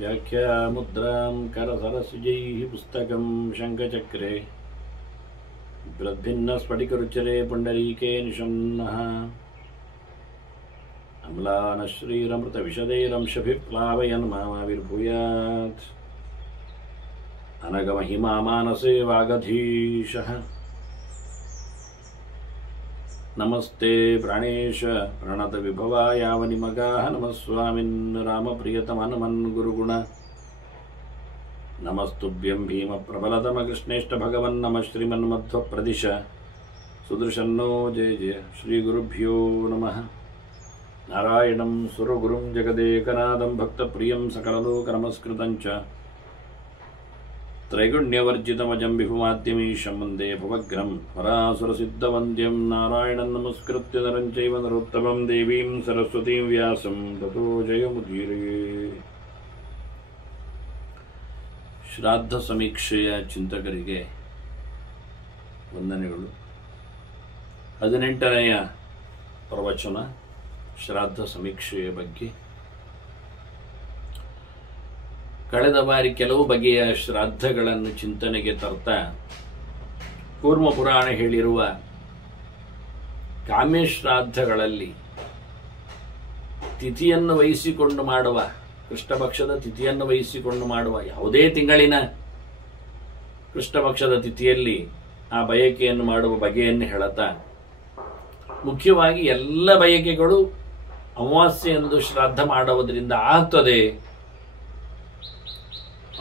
ವ್ಯಾಖ್ಯಾಮುದ್ರಾಂ ಕರಸರಸುಜೈಃ ಪುಸ್ತಕಂ ಶಂಖಚಕ್ರೆ ಬೃದ್ಭಿನ್ನ ಸ್ಫಟಿಕರುಚರೆ ಪುಂಡರೀಕೆ ನಿಶನ್ನಃ ಅಮ್ಲಾನಶ್ರೀರಮೃತವಿಶದೈರಂಶಭಿಪ್ಲಾವಯನ್ ಮಾಮಾವಿರ್ಭೂಯಾತ್ ಅನಗಮಹಿಮಾ ಮಾನಸೇ ವಾಗಧೀಶಃ. ನಮಸ್ತೆ ಪ್ರಾಣೇಶ ಪ್ರಣತ ವಿಭವಾಯಾವನಿಮಗಾಃ ನಮಃ ಸ್ವಾಮಿನ್ ರಾಮಪ್ರಿಯತಮ ನಮನ್ ಗುರುಗುಣ. ನಮಸ್ತುಭ್ಯಂ ಭೀಮ ಪ್ರಬಲತಮ ಕೃಷ್ಣೇಷ್ಟ ಭಗವನ್ ನಮಃ ಶ್ರೀಮನ್ಮಧ್ವ ಪ್ರದಿಶ ಸುದೃಶನ್ನೋ ಜಯ ಜಯ ಶ್ರೀ ಗುರುಭ್ಯೋ ನಮಃ. ನಾರಾಯಣಂ ಸುರಗುರುಂ ಜಗದೇಕನಾಥಂ ಭಕ್ತಪ್ರಿಯಂ ಸಕಲಲೋಕ ನಮಸ್ಕೃತಂಚ ತ್ರೈಗುಣ್ಯವರ್ಜಿತಮಜಂ ವಿಭುಮಾದ್ಯಮೀಶಂ ವಂದೇ ಭವಗ್ರಂ ಪರಾಸುರಸಿದ್ಧವಂದ್ಯಂ ನಾರಾಯಣಂ ನಮಸ್ಕೃತ್ಯ ನರಂ ಚೈವ ನರೋತ್ತಮಂ ದೇವೀಂ ಸರಸ್ವತೀಂ ವ್ಯಾಸಂ ತತೋ ಜಯಮುದೀರಯೇ. ಶ್ರಾದ್ದ ಸಮೀಕ್ಷೆಯ ಚಿಂತಕರಿಗೆ ವಂದನೆಗಳು. 18ನೆಯ ಪ್ರವಚನ ಶ್ರಾದ್ದ ಸಮೀಕ್ಷೆಯ ಬಗ್ಗೆ. ಕಳೆದ ಬಾರಿ ಕೆಲವು ಬಗೆಯ ಶ್ರಾದ್ದಗಳನ್ನು ಚಿಂತನೆಗೆ ತರ್ತಾ ಕೂರ್ಮ ಪುರಾಣ ಹೇಳಿರುವ ಕಾಮ್ಯಶ್ರಾದ್ದಗಳಲ್ಲಿ ತಿಥಿಯನ್ನು ವಹಿಸಿಕೊಂಡು ಮಾಡುವ, ಕೃಷ್ಣಪಕ್ಷದ ತಿಥಿಯನ್ನು ವಹಿಸಿಕೊಂಡು ಮಾಡುವ ಯಾವುದೇ ತಿಂಗಳಿನ ಕೃಷ್ಣಪಕ್ಷದ ತಿಥಿಯಲ್ಲಿ ಆ ಬಯಕೆಯನ್ನು ಮಾಡುವ ಬಗೆಯನ್ನು ಹೇಳುತ್ತಾ, ಮುಖ್ಯವಾಗಿ ಎಲ್ಲ ಬಯಕೆಗಳು ಅಮಾವಾಸ್ಯೆಯಂದು ಶ್ರಾದ್ದ ಮಾಡುವುದರಿಂದ ಆಗ್ತದೆ,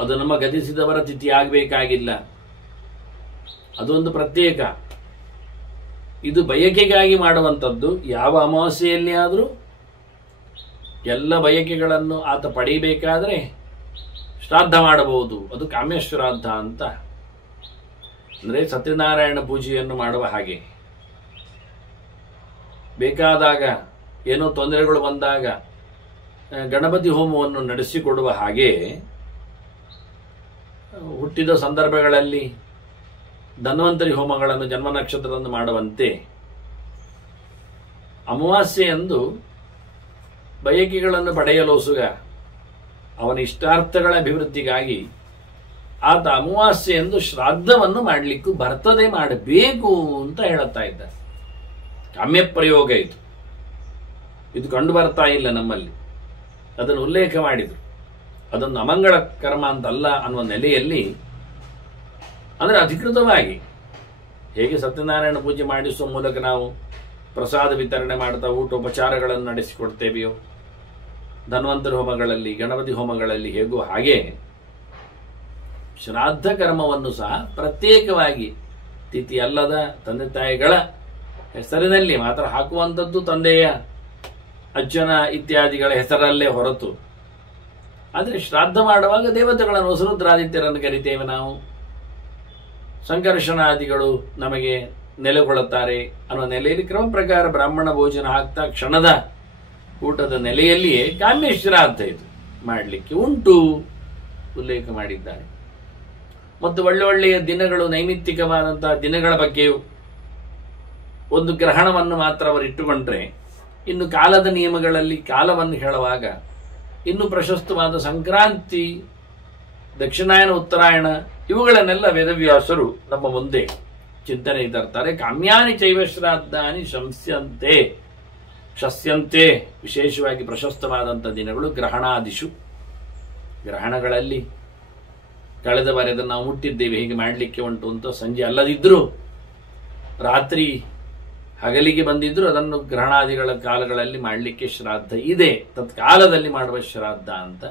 ಅದು ನಮ್ಮ ಗತಿಸಿದವರ ತಿಥಿ ಆಗಬೇಕಾಗಿಲ್ಲ, ಅದೊಂದು ಪ್ರತ್ಯೇಕ, ಇದು ಬಯಕೆಗಾಗಿ ಮಾಡುವಂಥದ್ದು. ಯಾವ ಅಮಾವಾಸ್ಯೆಯಲ್ಲಿ ಆದರೂ ಎಲ್ಲ ಬಯಕೆಗಳನ್ನು ಆತ ಪಡೆಯಬೇಕಾದ್ರೆ ಶ್ರಾದ್ದ ಮಾಡಬಹುದು, ಅದು ಕಾಮ್ಯಶ್ರಾದ್ದ ಅಂತ. ಅಂದರೆ ಸತ್ಯನಾರಾಯಣ ಪೂಜೆಯನ್ನು ಮಾಡುವ ಹಾಗೆ, ಬೇಕಾದಾಗ ಏನೋ ತೊಂದರೆಗಳು ಬಂದಾಗ ಗಣಪತಿ ಹೋಮವನ್ನು ನಡೆಸಿಕೊಡುವ ಹಾಗೆ, ಹುಟ್ಟಿದ ಸಂದರ್ಭಗಳಲ್ಲಿ ಧನ್ವಂತರಿ ಹೋಮಗಳನ್ನು ಜನ್ಮ ನಕ್ಷತ್ರದಂದು ಮಾಡುವಂತೆ ಅಮಾವಾಸ್ಯೆಯಂದು ಬಯಕೆಗಳನ್ನು ಪಡೆಯಲೋಸುಗ ಅವನ ಇಷ್ಟಾರ್ಥಗಳ ಅಭಿವೃದ್ಧಿಗಾಗಿ ಆತ ಅಮಾವಾಸ್ಯೆಯಂದು ಶ್ರಾದ್ದವನ್ನು ಮಾಡಲಿಕ್ಕೂ ಬರ್ತದೆ, ಮಾಡಬೇಕು ಅಂತ ಹೇಳುತ್ತಾ ಇದ್ದಾರೆ. ಕಾಮ್ಯ ಪ್ರಯೋಗ ಇದು ಕಂಡು ಬರ್ತಾ ಇಲ್ಲ ನಮ್ಮಲ್ಲಿ. ಅದನ್ನು ಉಲ್ಲೇಖ ಮಾಡಿದರು. ಅದೊಂದು ಅಮಂಗಳ ಕರ್ಮ ಅಂತಲ್ಲ ಅನ್ನುವ ನೆಲೆಯಲ್ಲಿ, ಅಂದರೆ ಅಧಿಕೃತವಾಗಿ ಹೇಗೆ ಸತ್ಯನಾರಾಯಣ ಪೂಜೆ ಮಾಡಿಸುವ ಮೂಲಕ ನಾವು ಪ್ರಸಾದ ವಿತರಣೆ ಮಾಡ್ತಾ ಊಟೋಪಚಾರಗಳನ್ನು ನಡೆಸಿಕೊಡ್ತೇವೆಯೋ, ಧನ್ವಂತರಿ ಹೋಮಗಳಲ್ಲಿ ಗಣಪತಿ ಹೋಮಗಳಲ್ಲಿ ಹೇಗೋ ಹಾಗೆ ಶ್ರಾದ್ದ ಕರ್ಮವನ್ನು ಸಹ ಪ್ರತ್ಯೇಕವಾಗಿ ತಿಥಿ ಅಲ್ಲದ ತಂದೆ ತಾಯಿಗಳ ಹೆಸರಿನಲ್ಲಿ ಮಾತ್ರ ಹಾಕುವಂಥದ್ದು, ತಂದೆಯ ಅಜ್ಜನ ಇತ್ಯಾದಿಗಳ ಹೆಸರಲ್ಲೇ ಹೊರತು. ಆದರೆ ಶ್ರಾದ್ದ ಮಾಡುವಾಗ ದೇವತೆಗಳನ್ನು ವಸುರುದ್ರಾದಿತ್ಯರನ್ನು ಕರಿತೇವೆ ನಾವು, ಸಂಕರ್ಷಣಾದಿಗಳು ನಮಗೆ ನೆಲೆಗೊಳ್ಳುತ್ತಾರೆ ಅನ್ನುವ ನೆಲೆಯಲ್ಲಿ ಕ್ರಮ ಪ್ರಕಾರ ಬ್ರಾಹ್ಮಣ ಭೋಜನ ಹಾಕ್ತಾ ಕ್ಷಣದ ಊಟದ ನೆಲೆಯಲ್ಲಿಯೇ ಕಾಮ್ಯ ಶ್ರಾದ್ದ ಇದು ಮಾಡಲಿಕ್ಕೆ ಉಂಟು ಉಲ್ಲೇಖ ಮಾಡಿದ್ದಾರೆ. ಮತ್ತು ಒಳ್ಳೆಯ ದಿನಗಳು, ನೈಮಿತ್ತಿಕವಾದಂತಹ ದಿನಗಳ ಬಗ್ಗೆಯೂ ಒಂದು ಗ್ರಹಣವನ್ನು ಮಾತ್ರ ಅವರು ಇಟ್ಟುಕೊಂಡ್ರೆ, ಇನ್ನು ಕಾಲದ ನಿಯಮಗಳಲ್ಲಿ ಕಾಲವನ್ನು ಹೇಳುವಾಗ ಇನ್ನು ಪ್ರಶಸ್ತವಾದ ಸಂಕ್ರಾಂತಿ, ದಕ್ಷಿಣಾಯನ, ಉತ್ತರಾಯಣ ಇವುಗಳನ್ನೆಲ್ಲ ವೇದವ್ಯಾಸರು ನಮ್ಮ ಮುಂದೆ ಚಿಂತನೆ ತರ್ತಾರೆ. ಕಾಮ್ಯಾನಿ ಚೈವ ಶ್ರಾದ್ದಾನಿ ಶಸ್ಯಂತೆ ವಿಶೇಷವಾಗಿ ಪ್ರಶಸ್ತವಾದಂಥ ದಿನಗಳು ಗ್ರಹಣಾದಿಶು. ಗ್ರಹಣಗಳಲ್ಲಿ ಕಳೆದ ಬಾರಿ ಅದನ್ನು ನಾವು ಮುಟ್ಟಿದ್ದೇವೆ, ಹೇಗೆ ಮಾಡಲಿಕ್ಕೆ ಉಂಟು ಅಂತ. ಸಂಜೆ ಅಲ್ಲದಿದ್ದರೂ ರಾತ್ರಿ ಹಗಲಿಗೆ ಬಂದಿದ್ರು ಅದನ್ನು ಗ್ರಹಣಾದಿಗಳ ಕಾಲಗಳಲ್ಲಿ ಮಾಡಲಿಕ್ಕೆ ಶ್ರಾದ್ದ ಇದೆ, ತತ್ಕಾಲದಲ್ಲಿ ಮಾಡುವ ಶ್ರಾದ್ದ ಅಂತ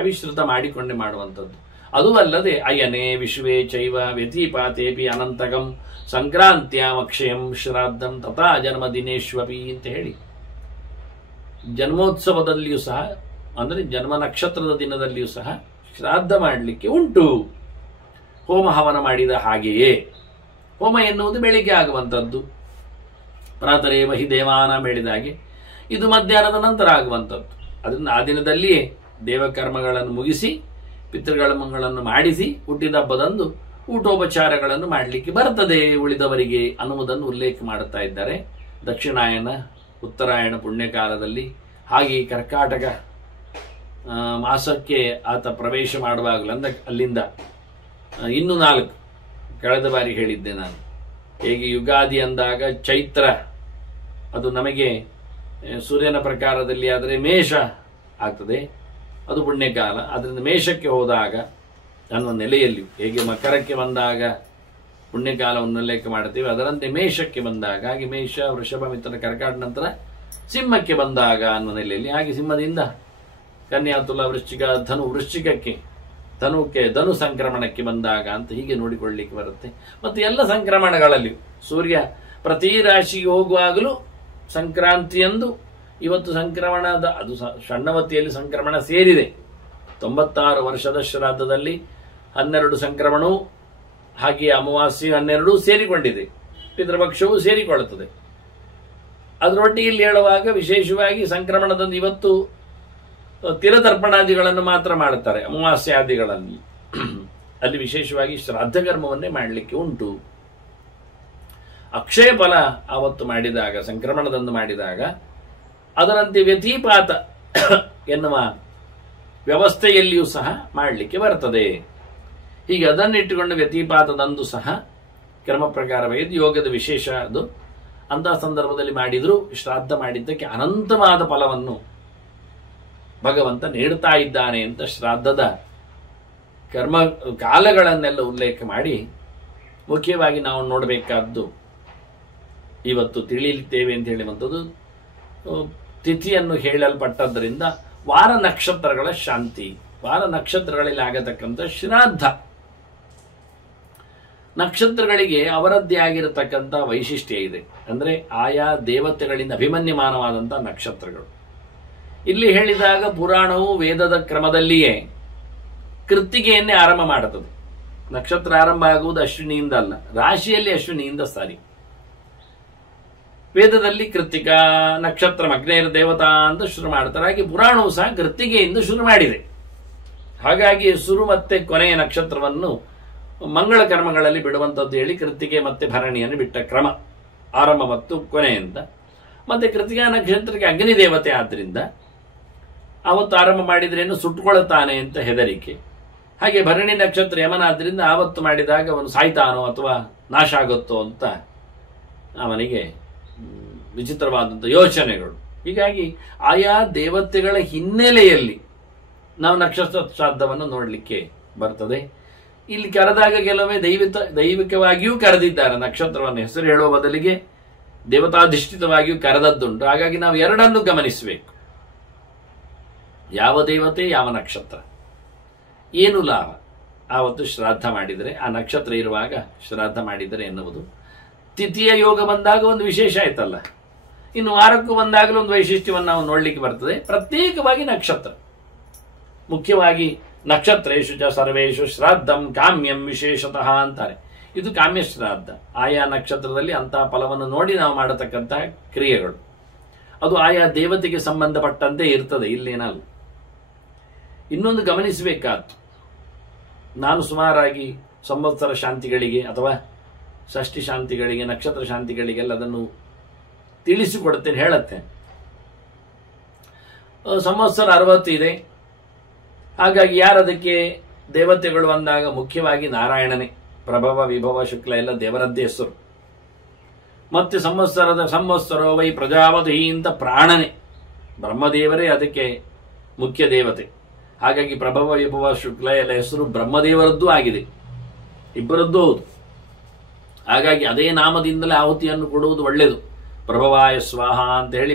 ಅವಿಶ್ರುತ ಮಾಡಿಕೊಂಡೆ ಮಾಡುವಂಥದ್ದು. ಅದೂ ಅಲ್ಲದೆ ಅಯನೇ ವಿಶ್ವೇ ಚೈವ ವ್ಯತಿಪಾತೇಪಿ ಅನಂತಗಂ ಸಂಕ್ರಾಂತ್ಯಾಮಕ್ಷಯಂ ಶ್ರಾದ್ದಂ ತಥಾ ಜನ್ಮದಿನೇಶ್ವಪಿ ಅಂತ ಹೇಳಿ, ಜನ್ಮೋತ್ಸವದಲ್ಲಿಯೂ ಸಹ ಅಂದರೆ ಜನ್ಮ ನಕ್ಷತ್ರದ ದಿನದಲ್ಲಿಯೂ ಸಹ ಶ್ರಾದ್ದ ಮಾಡಲಿಕ್ಕೆ ಉಂಟು. ಹೋಮ ಹವನ ಮಾಡಿದ ಹಾಗೆಯೇ, ಹೋಮ ಎನ್ನುವುದು ಬೆಳಿಗ್ಗೆ ಆಗುವಂಥದ್ದು, ಪ್ರಾತರೇವ ಹಿ ದೇವಾನ ಹೇಳಿದ ಹಾಗೆ ಇದು ಮಧ್ಯಾಹ್ನದ ನಂತರ ಆಗುವಂಥದ್ದು. ಅದರಿಂದ ಆ ದಿನದಲ್ಲಿಯೇ ದೇವಕರ್ಮಗಳನ್ನು ಮುಗಿಸಿ ಪಿತೃಕರ್ಮಗಳನ್ನು ಮಾಡಿಸಿ ಹುಟ್ಟಿದ ಹಬ್ಬದಂದು ಊಟೋಪಚಾರಗಳನ್ನು ಮಾಡಲಿಕ್ಕೆ ಬರ್ತದೆ ಉಳಿದವರಿಗೆ ಅನ್ನುವುದನ್ನು ಉಲ್ಲೇಖ ಮಾಡುತ್ತಾ ಇದ್ದಾರೆ. ದಕ್ಷಿಣಾಯನ ಉತ್ತರಾಯಣ ಪುಣ್ಯಕಾಲದಲ್ಲಿ. ಹಾಗೆ ಕರ್ಕಾಟಕ ಮಾಸಕ್ಕೆ ಆತ ಪ್ರವೇಶ ಮಾಡುವಾಗಲೂ ಅಲ್ಲಿಂದ ಇನ್ನೂ 4 ಕಳೆದ ಬಾರಿ ಹೇಳಿದ್ದೆ ನಾನು. ಹೇಗೆ ಯುಗಾದಿ ಅಂದಾಗ ಚೈತ್ರ, ಅದು ನಮಗೆ ಸೂರ್ಯನ ಪ್ರಕಾರದಲ್ಲಿ ಆದರೆ ಮೇಷ ಆಗ್ತದೆ, ಅದು ಪುಣ್ಯಕಾಲ. ಅದರಿಂದ ಮೇಷಕ್ಕೆ ಹೋದಾಗ ಅನ್ನುವ ನೆಲೆಯಲ್ಲಿ, ಹೇಗೆ ಮಕರಕ್ಕೆ ಬಂದಾಗ ಪುಣ್ಯಕಾಲವನ್ನು ಲೆಕ್ಕ ಮಾಡ್ತೀವಿ, ಅದರಂತೆ ಮೇಷಕ್ಕೆ ಬಂದಾಗ, ಹಾಗೆ ಮೇಷ, ವೃಷಭ, ಮಿಥುನ, ಕರ್ಕಾಟ ನಂತರ ಸಿಂಹಕ್ಕೆ ಬಂದಾಗ ಅನ್ನುವ ನೆಲೆಯಲ್ಲಿ, ಹಾಗೆ ಸಿಂಹದಿಂದ ಕನ್ಯಾ, ತುಲ, ವೃಶ್ಚಿಕ, ಧನು, ವೃಶ್ಚಿಕಕ್ಕೆ, ಧನು ಸಂಕ್ರಮಣಕ್ಕೆ ಬಂದಾಗ ಅಂತ ಹೀಗೆ ನೋಡಿಕೊಳ್ಳಲಿಕ್ಕೆ ಬರುತ್ತೆ. ಮತ್ತು ಎಲ್ಲ ಸಂಕ್ರಮಣಗಳಲ್ಲಿಯೂ ಸೂರ್ಯ ಪ್ರತಿ ರಾಶಿಗೆ ಹೋಗುವಾಗಲೂ ಸಂಕ್ರಾಂತಿಯಂದು, ಇವತ್ತು ಸಂಕ್ರಮಣದ ಅದು ಷಣ್ಣವತಿಯಲ್ಲಿ ಸಂಕ್ರಮಣ ಸೇರಿದೆ. 96 ವರ್ಷದ ಶ್ರಾದ್ದದಲ್ಲಿ 12 ಸಂಕ್ರಮಣವು, ಹಾಗೆ ಅಮಾವಾಸ್ಯೆ 12 ಸೇರಿಕೊಂಡಿದೆ, ಪಿತೃಪಕ್ಷವೂ ಸೇರಿಕೊಳ್ಳುತ್ತದೆ. ಅದರೊಟ್ಟಿಗೆ ಇಲ್ಲಿ ಹೇಳುವಾಗ ವಿಶೇಷವಾಗಿ ಸಂಕ್ರಮಣದಂದು ಇವತ್ತು ತಿಲತರ್ಪಣಾದಿಗಳನ್ನು ಮಾತ್ರ ಮಾಡುತ್ತಾರೆ. ಅಮಾವಾಸ್ಯಾದಿಗಳಲ್ಲಿ ಅಲ್ಲಿ ವಿಶೇಷವಾಗಿ ಶ್ರಾದ್ದ ಕರ್ಮವನ್ನೇ ಮಾಡಲಿಕ್ಕೆ ಉಂಟು. ಅಕ್ಷಯ ಫಲ ಆವತ್ತು ಮಾಡಿದಾಗ, ಸಂಕ್ರಮಣದಂದು ಮಾಡಿದಾಗ, ಅದರಂತೆ ವ್ಯತಿಪಾತ ಎನ್ನುವ ವ್ಯವಸ್ಥೆಯಲ್ಲಿಯೂ ಸಹ ಮಾಡಲಿಕ್ಕೆ ಬರ್ತದೆ. ಹೀಗೆ ಅದನ್ನಿಟ್ಟುಕೊಂಡು ವ್ಯತಿಪಾತದಂದು ಸಹ ಕ್ರಮ ಪ್ರಕಾರವಾಗಿ ಯೋಗದ ವಿಶೇಷ ಅದು. ಅಂತಹ ಸಂದರ್ಭದಲ್ಲಿ ಮಾಡಿದರೂ ಶ್ರಾದ್ದ ಮಾಡಿದ್ದಕ್ಕೆ ಅನಂತವಾದ ಫಲವನ್ನು ಭಗವಂತ ನೀಡುತ್ತಾ ಇದ್ದಾನೆ ಅಂತ ಶ್ರಾದ್ದದ ಕರ್ಮ ಕಾಲಗಳನ್ನೆಲ್ಲ ಉಲ್ಲೇಖ ಮಾಡಿ, ಮುಖ್ಯವಾಗಿ ನಾವು ನೋಡಬೇಕಾದ್ದು ಇವತ್ತು ತಿಳಿಯುತ್ತೇವೆ ಅಂತ ಹೇಳುವಂಥದ್ದು ತಿಥಿಯನ್ನು ಹೇಳಲ್ಪಟ್ಟದ್ದರಿಂದ ವಾರ ನಕ್ಷತ್ರಗಳ ಶಾಂತಿ, ವಾರ ನಕ್ಷತ್ರಗಳಲ್ಲಿ ಆಗತಕ್ಕಂಥ ಶ್ರಾದ್ದ. ನಕ್ಷತ್ರಗಳಿಗೆ ಅವರದ್ದೇ ಆಗಿರತಕ್ಕಂಥ ವೈಶಿಷ್ಟ್ಯ ಇದೆ. ಅಂದರೆ ಆಯಾ ದೇವತೆಗಳಿಂದ ಅಭಿಮನ್ಯಮಾನವಾದಂಥ ನಕ್ಷತ್ರಗಳು. ಇಲ್ಲಿ ಹೇಳಿದಾಗ ಪುರಾಣವು ವೇದದ ಕ್ರಮದಲ್ಲಿಯೇ ಕೃತ್ತಿಗೆಯನ್ನೇ ಆರಂಭ ಮಾಡುತ್ತದೆ. ನಕ್ಷತ್ರ ಆರಂಭ ಆಗುವುದು ಅಶ್ವಿನಿಯಿಂದ ಅಲ್ಲ, ರಾಶಿಯಲ್ಲಿ ಅಶ್ವಿನಿಯಿಂದ ಸಾರಿ. ವೇದದಲ್ಲಿ ಕೃತ್ತಿಕಾ ನಕ್ಷತ್ರ ಅಗ್ನೇಯರ ದೇವತಾ ಅಂತ ಶುರು ಮಾಡ್ತಾರೆ. ಹಾಗೆ ಪುರಾಣವು ಸಹ ಕೃತ್ತಿಗೆಯಿಂದ ಶುರು ಮಾಡಿದೆ. ಹಾಗಾಗಿ ಶುರು ಮತ್ತೆ ಕೊನೆಯ ನಕ್ಷತ್ರವನ್ನು ಮಂಗಳ ಕರ್ಮಗಳಲ್ಲಿ ಬಿಡುವಂಥದ್ದು ಹೇಳಿ ಕೃತ್ತಿಗೆ ಮತ್ತೆ ಭರಣಿಯನ್ನು ಬಿಟ್ಟ ಕ್ರಮ, ಆರಂಭ ಮತ್ತು ಕೊನೆಯಿಂದ. ಮತ್ತೆ ಕೃತಿಕಾ ನಕ್ಷತ್ರಕ್ಕೆ ಅಗ್ನಿ ದೇವತೆ ಆದ್ದರಿಂದ ಆವತ್ತು ಆರಂಭ ಮಾಡಿದ್ರೇನು ಸುಟ್ಟುಕೊಳ್ಳುತ್ತಾನೆ ಅಂತ ಹೆದರಿಕೆ. ಹಾಗೆ ಭರಣಿ ನಕ್ಷತ್ರ ಯಮನಾದ್ರಿಂದ ಆವತ್ತು ಮಾಡಿದಾಗ ಅವನು ಸಾಯ್ತಾನೋ ಅಥವಾ ನಾಶ ಆಗುತ್ತೋ ಅಂತ ಅವನಿಗೆ ವಿಚಿತ್ರವಾದಂಥ ಯೋಚನೆಗಳು. ಹೀಗಾಗಿ ಆಯಾ ದೇವತೆಗಳ ಹಿನ್ನೆಲೆಯಲ್ಲಿ ನಾವು ನಕ್ಷತ್ರ ಶ್ರಾದ್ದವನ್ನು ನೋಡಲಿಕ್ಕೆ ಬರ್ತದೆ. ಇಲ್ಲಿ ಕರೆದಾಗ ಕೆಲವೊಮ್ಮೆ ದೈವಿಕವಾಗಿಯೂ ಕರೆದಿದ್ದಾರೆ. ನಕ್ಷತ್ರವನ್ನು ಹೆಸರು ಹೇಳುವ ಬದಲಿಗೆ ದೇವತಾಧಿಷ್ಠಿತವಾಗಿಯೂ ಕರೆದದ್ದುಂಟು. ಹಾಗಾಗಿ ನಾವು ಎರಡನ್ನು ಗಮನಿಸಬೇಕು. ಯಾವ ದೇವತೆ, ಯಾವ ನಕ್ಷತ್ರ, ಏನು ಲಾಭ ಆವತ್ತು ಶ್ರಾದ್ದ ಮಾಡಿದರೆ, ಆ ನಕ್ಷತ್ರ ಇರುವಾಗ ಶ್ರಾದ್ದ ಮಾಡಿದರೆ ಎನ್ನುವುದು. ತಿಥಿಯ ಯೋಗ ಬಂದಾಗ ಒಂದು ವಿಶೇಷ ಆಯ್ತಲ್ಲ, ಇನ್ನು ವಾರಕ್ಕೂ ಬಂದಾಗಲೂ ಒಂದು ವೈಶಿಷ್ಟ್ಯವನ್ನು ನಾವು ನೋಡಲಿಕ್ಕೆ ಬರ್ತದೆ. ಪ್ರತ್ಯೇಕವಾಗಿ ನಕ್ಷತ್ರ, ಮುಖ್ಯವಾಗಿ ನಕ್ಷತ್ರೇಶು ಚ ಸರ್ವೇಶು ಶ್ರಾದ್ದಂ ಕಾಮ್ಯಂ ವಿಶೇಷತಃ ಅಂತಾರೆ. ಇದು ಕಾಮ್ಯ ಶ್ರಾದ್ದ. ಆಯಾ ನಕ್ಷತ್ರದಲ್ಲಿ ಅಂತಹ ಫಲವನ್ನು ನೋಡಿ ನಾವು ಮಾಡತಕ್ಕಂತಹ ಕ್ರಿಯೆಗಳು, ಅದು ಆಯಾ ದೇವತೆಗೆ ಸಂಬಂಧಪಟ್ಟಂತೆ ಇರ್ತದೆ, ಇಲ್ಲೇನಲ್ಲ. ಇನ್ನೊಂದು ಗಮನಿಸಬೇಕಾದ್ದು, ನಾನು ಸುಮಾರಾಗಿ ಸಂವತ್ಸರ ಶಾಂತಿಗಳಿಗೆ ಅಥವಾ ಷಷ್ಠಿ ಶಾಂತಿಗಳಿಗೆ, ನಕ್ಷತ್ರ ಶಾಂತಿಗಳಿಗೆಲ್ಲ ಅದನ್ನು ತಿಳಿಸಿಕೊಡುತ್ತೇನೆ, ಹೇಳುತ್ತೆ. ಸಂವತ್ಸರ 60 ಇದೆ. ಹಾಗಾಗಿ ಯಾರದಕ್ಕೆ ದೇವತೆಗಳು ಅಂದಾಗ ಮುಖ್ಯವಾಗಿ ನಾರಾಯಣನೇ, ಪ್ರಭವ, ವಿಭವ, ಶುಕ್ಲ ಎಲ್ಲ ದೇವರದ್ದೇ ಹೆಸರು. ಮತ್ತೆ ಸಂವತ್ಸರೋ ವೈ ಪ್ರಜಾಪತಿ ಅಂತ ಪ್ರಾಣನೇ, ಬ್ರಹ್ಮದೇವರೇ ಅದಕ್ಕೆ ಮುಖ್ಯ ದೇವತೆ. ಹಾಗಾಗಿ ಪ್ರಭವ, ವಿಭವ, ಶುಕ್ಲ ಎಲ್ಲ ಹೆಸರು ಬ್ರಹ್ಮದೇವರದ್ದು ಆಗಿದೆ, ಇಬ್ಬರದ್ದು ಹೌದು. ಹಾಗಾಗಿ ಅದೇ ನಾಮದಿಂದಲೇ ಆಹುತಿಯನ್ನು ಕೊಡುವುದು ಒಳ್ಳೆಯದು. ಪ್ರಭವಾಯ ಸ್ವಾಹ ಅಂತ ಹೇಳಿ,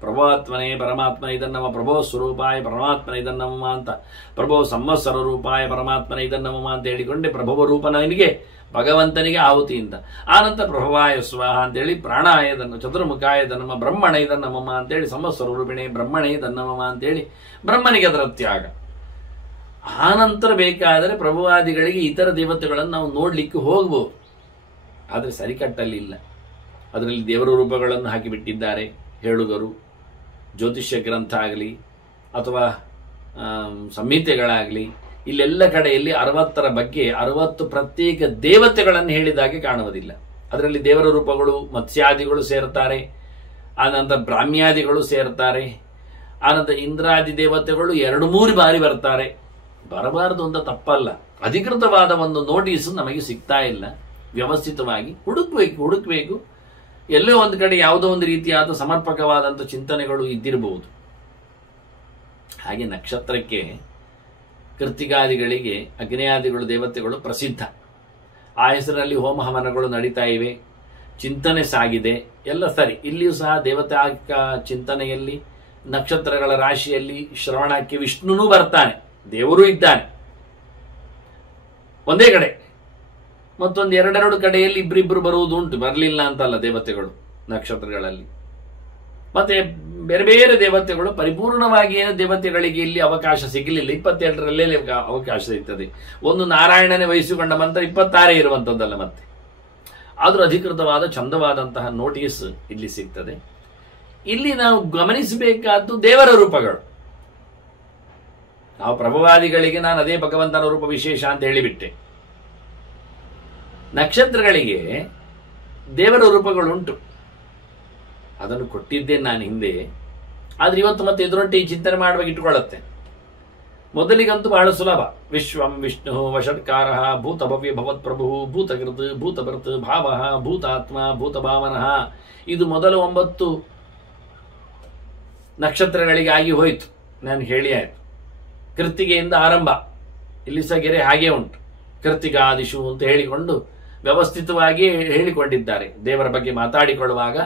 ಪ್ರಭವಾತ್ಮನೇ ಪರಮಾತ್ಮನೇ ಇದನ್ನಮ, ಪ್ರಭೋ ಸ್ವರೂಪಾಯ ಪರಮಾತ್ಮನೇ ಇದನ್ನಮ ಅಂತ, ಪ್ರಭೋ ಸಂವತ್ಸರ ರೂಪಾಯ ಪರಮಾತ್ಮನೇ ಇದನ್ನಮ ಅಂತ ಹೇಳಿಕೊಂಡೆ ಪ್ರಭವ ರೂಪನಿಗೆ, ಭಗವಂತನಿಗೆ ಆಹುತಿಯಿಂದ. ಆನಂತರ ಪ್ರಭವಾಯ ಸ್ವಾಹ ಅಂತೇಳಿ ಪ್ರಾಣಾಯ ಇದನ್ನ, ಚತುರ್ಮುಖಾಯ ಇದನ್ನಮ, ಬ್ರಹ್ಮಣ ಇದನ್ನಮ ಅಂತೇಳಿ, ಸಂವತ್ಸರ ರೂಪಿಣೆ ಬ್ರಹ್ಮಣೇ ಇದನ್ನಮ ಅಂತೇಳಿ ಬ್ರಹ್ಮನಿಗೆ ಅದರ ತ್ಯಾಗ. ಆನಂತರ ಬೇಕಾದರೆ ಪ್ರಭುವಾದಿಗಳಿಗೆ ಇತರ ದೇವತೆಗಳನ್ನು ನಾವು ನೋಡ್ಲಿಕ್ಕೆ ಹೋಗ್ಬೋದು, ಆದರೆ ಸರಿಕಟ್ಟಲ್ಲಿ ಇಲ್ಲ. ಅದರಲ್ಲಿ ದೇವರ ರೂಪಗಳನ್ನು ಹಾಕಿಬಿಟ್ಟಿದ್ದಾರೆ ಹೇಳುಗರು. ಜ್ಯೋತಿಷ್ಯ ಗ್ರಂಥ ಆಗಲಿ ಅಥವಾ ಸಂಹಿತೆಗಳಾಗಲಿ, ಇಲ್ಲೆಲ್ಲ ಕಡೆಯಲ್ಲಿ 60 ಬಗ್ಗೆ 60 ಪ್ರತ್ಯೇಕ ದೇವತೆಗಳನ್ನು ಹೇಳಿದಾಗೆ ಕಾಣುವುದಿಲ್ಲ. ಅದರಲ್ಲಿ ದೇವರ ರೂಪಗಳು, ಮತ್ಸ್ಯಾದಿಗಳು ಸೇರ್ತಾರೆ, ಆನಂತರ ಬ್ರಾಹ್ಮ್ಯಾದಿಗಳು ಸೇರ್ತಾರೆ. ಆನಂತರ ಇಂದ್ರಾದಿ ದೇವತೆಗಳು 2-3 ಬಾರಿ ಬರ್ತಾರೆ. ಬರಬಾರದು ಅಂತ ತಪ್ಪಲ್ಲ, ಅಧಿಕೃತವಾದ ಒಂದು ನೋಟಿಸ್ ನಮಗೆ ಸಿಗ್ತಾ ಇಲ್ಲ. ವ್ಯವಸ್ಥಿತವಾಗಿ ಹುಡುಕ್ಬೇಕು. ಎಲ್ಲೋ ಒಂದು ಕಡೆ ಯಾವುದೋ ಒಂದು ರೀತಿಯಾದ ಸಮರ್ಪಕವಾದಂಥ ಚಿಂತನೆಗಳು ಇದ್ದಿರಬಹುದು. ಹಾಗೆ ನಕ್ಷತ್ರಕ್ಕೆ, ಕೃತಿಕಾದಿಗಳಿಗೆ ಅಗ್ನೇಯಾದಿಗಳು ದೇವತೆಗಳು ಪ್ರಸಿದ್ಧ. ಆ ಹೆಸರಲ್ಲಿ ಹೋಮ ಹವನಗಳು ನಡೀತಾ ಇವೆ, ಚಿಂತನೆ ಸಾಗಿದೆ, ಎಲ್ಲ ಸರಿ. ಇಲ್ಲಿಯೂ ಸಹ ದೇವತಾಕ ಚಿಂತನೆಯಲ್ಲಿ ನಕ್ಷತ್ರಗಳ ರಾಶಿಯಲ್ಲಿ ಶ್ರವಣಕ್ಕೆ ವಿಷ್ಣುನೂ ಬರ್ತಾನೆ, ದೇವರು ಇದ್ದಾನೆ ಒಂದೇ ಕಡೆ. ಮತ್ತೊಂದು ಎರಡೆರಡು ಕಡೆಯಲ್ಲಿ ಇಬ್ಬರಿಬ್ಬರು ಬರುವುದು ಉಂಟು, ಬರಲಿಲ್ಲ ಅಂತಲ್ಲ ದೇವತೆಗಳು ನಕ್ಷತ್ರಗಳಲ್ಲಿ. ಮತ್ತೆ ಬೇರೆ ಬೇರೆ ದೇವತೆಗಳು ಪರಿಪೂರ್ಣವಾಗಿ ಏನು ದೇವತೆಗಳಿಗೆ ಇಲ್ಲಿ ಅವಕಾಶ ಸಿಗಲಿಲ್ಲ. 22ರಲ್ಲೇ ಅವಕಾಶ ಸಿಗ್ತದೆ. ಒಂದು ನಾರಾಯಣನೇ ವಹಿಸಿಕೊಂಡ ಮಂತ್ರ 26 ಇರುವಂಥದ್ದಲ್ಲ. ಮತ್ತೆ ಆದರೂ ಅಧಿಕೃತವಾದ ಚಂದವಾದಂತಹ ನೋಟಿಸ್ ಇಲ್ಲಿ ಸಿಗ್ತದೆ. ಇಲ್ಲಿ ನಾವು ಗಮನಿಸಬೇಕಾದ್ದು ದೇವರ ರೂಪಗಳು. ನಾವು ಪ್ರಭವಾದಿಗಳಿಗೆ ನಾನು ಅದೇ ಭಗವಂತನ ರೂಪ ವಿಶೇಷ ಅಂತ ಹೇಳಿಬಿಟ್ಟೆ. ನಕ್ಷತ್ರಗಳಿಗೆ ದೇವರ ರೂಪಗಳುಂಟು, ಅದನ್ನು ಕೊಟ್ಟಿದ್ದೇನೆ ನಾನು ಹಿಂದೆ. ಆದ್ರೆ ಇವತ್ತು ಮತ್ತೆ ಇದರೊಟ್ಟಿಗೆ ಚಿಂತನೆ ಮಾಡುವಾಗ ಇಟ್ಟುಕೊಳ್ಳುತ್ತೆ. ಮೊದಲಿಗಂತೂ ಬಹಳ ಸುಲಭ. ವಿಶ್ವಂ ವಿಷ್ಣು ವಷಟ್ಕಾರ ಭೂತ ಭವ್ಯ ಭವತ್ಪ್ರಭು ಭೂತಕೃತ್ ಭೂತಭೃತ್ ಭಾವ ಭೂತಾತ್ಮ ಭೂತಭಾವನಃ. ಇದು ಮೊದಲ 9 ನಕ್ಷತ್ರಗಳಿಗೆ ಆಗಿ ಹೋಯಿತು. ನಾನು ಹೇಳಿ ಆಯ್ತು. ಕೃತ್ತಿಗೆಯಿಂದ ಆರಂಭ, ಇಲ್ಲಿ ಸಹ ಗೆರೆ ಹಾಗೆ ಉಂಟು. ಕೃತ್ತಿಕಾದಿಶು ಅಂತ ಹೇಳಿಕೊಂಡು ವ್ಯವಸ್ಥಿತವಾಗಿ ಹೇಳಿಕೊಂಡಿದ್ದಾರೆ. ದೇವರ ಬಗ್ಗೆ ಮಾತಾಡಿಕೊಳ್ಳುವಾಗ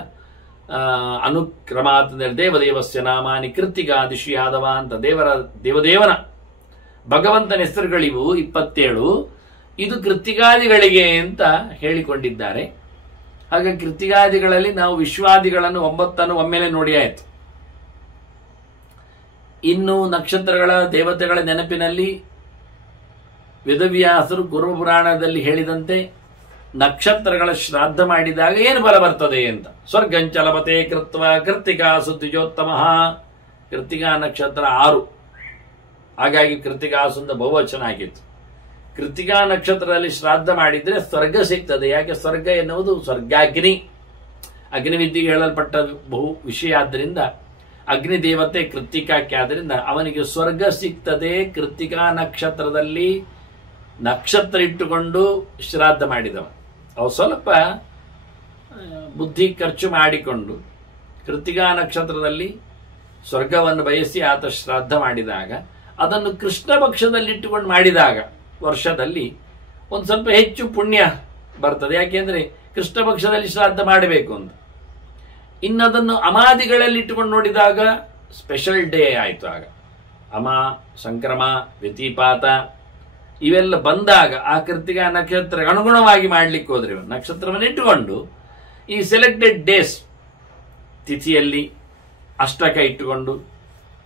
ಅನುಕ್ರಮಾತ್ ದೇವದೇವಸ್ಯ ನಾಮಾನಿ ಕೃತ್ತಿಕಾದಿಶು ಯಾದವ ಅಂತ ದೇವದೇವನ ಭಗವಂತನ ಹೆಸರುಗಳಿವು 27. ಇದು ಕೃತ್ತಿಕಾದಿಗಳಿಗೆ ಅಂತ ಹೇಳಿಕೊಂಡಿದ್ದಾರೆ. ಹಾಗೆ ಕೃತ್ತಿಕಾದಿಗಳಲ್ಲಿ ನಾವು ವಿಶ್ವಾದಿಗಳನ್ನು 9 ಒಮ್ಮೆಲೆ ನೋಡಿ ಆಯ್ತು. ಇನ್ನು ನಕ್ಷತ್ರಗಳ ದೇವತೆಗಳ ನೆನಪಿನಲ್ಲಿ ವೇದವ್ಯಾಸರು ಗುರುಪುರಾಣದಲ್ಲಿ ಹೇಳಿದಂತೆ ನಕ್ಷತ್ರಗಳ ಶ್ರಾದ್ದ ಮಾಡಿದಾಗ ಏನು ಫಲ ಬರ್ತದೆ ಅಂತ. ಸ್ವರ್ಗಂಚಲಪತೆ ಕೃತ್ವ ಕೃತ್ತಿಕಾ ಸುದ್ವಿಜೋತ್ತಮ. ಕೃತ್ತಿಕಾ ನಕ್ಷತ್ರ 6, ಹಾಗಾಗಿ ಕೃತ್ತಿಕಾಸು ಅಂತ ಬಹುವಚನ ಆಗಿತ್ತು. ಕೃತ್ತಿಕಾ ನಕ್ಷತ್ರದಲ್ಲಿ ಶ್ರಾದ್ದ ಮಾಡಿದ್ರೆ ಸ್ವರ್ಗ ಸಿಗ್ತದೆ. ಯಾಕೆ? ಸ್ವರ್ಗ ಎನ್ನುವುದು ಸ್ವರ್ಗಾಗ್ನಿ, ಅಗ್ನಿವಿದ್ಯೆಗೆ ಹೇಳಲ್ಪಟ್ಟ ಬಹು ವಿಷಯ. ಆದ್ದರಿಂದ ಅಗ್ನಿ ದೇವತೆ ಕೃತ್ತಿಕಾಕ್ಕೆ, ಆದ್ದರಿಂದ ಅವನಿಗೆ ಸ್ವರ್ಗ ಸಿಗ್ತದೆ. ಕೃತ್ತಿಕಾ ನಕ್ಷತ್ರದಲ್ಲಿ ನಕ್ಷತ್ರ ಇಟ್ಟುಕೊಂಡು ಶ್ರಾದ್ದ ಮಾಡಿದವ ಅವು ಸ್ವಲ್ಪ ಬುದ್ಧಿ ಖರ್ಚು ಮಾಡಿಕೊಂಡು ಕೃತ್ತಿಕಾ ನಕ್ಷತ್ರದಲ್ಲಿ ಸ್ವರ್ಗವನ್ನು ಬಯಸಿ ಆತ ಶ್ರಾದ್ದ ಮಾಡಿದಾಗ, ಅದನ್ನು ಕೃಷ್ಣ ಪಕ್ಷದಲ್ಲಿ ಇಟ್ಟುಕೊಂಡು ಮಾಡಿದಾಗ ವರ್ಷದಲ್ಲಿ ಒಂದು ಸ್ವಲ್ಪ ಹೆಚ್ಚು ಪುಣ್ಯ ಬರ್ತದೆ. ಯಾಕೆಂದ್ರೆ ಕೃಷ್ಣ ಪಕ್ಷದಲ್ಲಿ ಶ್ರಾದ್ದ ಮಾಡಬೇಕು ಅಂತ. ಇನ್ನದನ್ನು ಅಮಾದಿಗಳಲ್ಲಿ ಇಟ್ಟುಕೊಂಡು ನೋಡಿದಾಗ ಸ್ಪೆಷಲ್ ಡೇ ಆಯಿತು. ಆಗ ಅಮ, ಸಂಕ್ರಮ, ವ್ಯತಿಪಾತ ಇವೆಲ್ಲ ಬಂದಾಗ ಆ ಕೃತ್ತಿಕಾ ನಕ್ಷತ್ರ ಅನುಗುಣವಾಗಿ ಮಾಡ್ಲಿಕ್ಕೆ ಹೋದ್ರೆ ನಕ್ಷತ್ರವನ್ನು ಇಟ್ಟುಕೊಂಡು ಈ ಸೆಲೆಕ್ಟೆಡ್ ಡೇಸ್ ತಿಥಿಯಲ್ಲಿ ಅಷ್ಟಕ ಇಟ್ಟುಕೊಂಡು,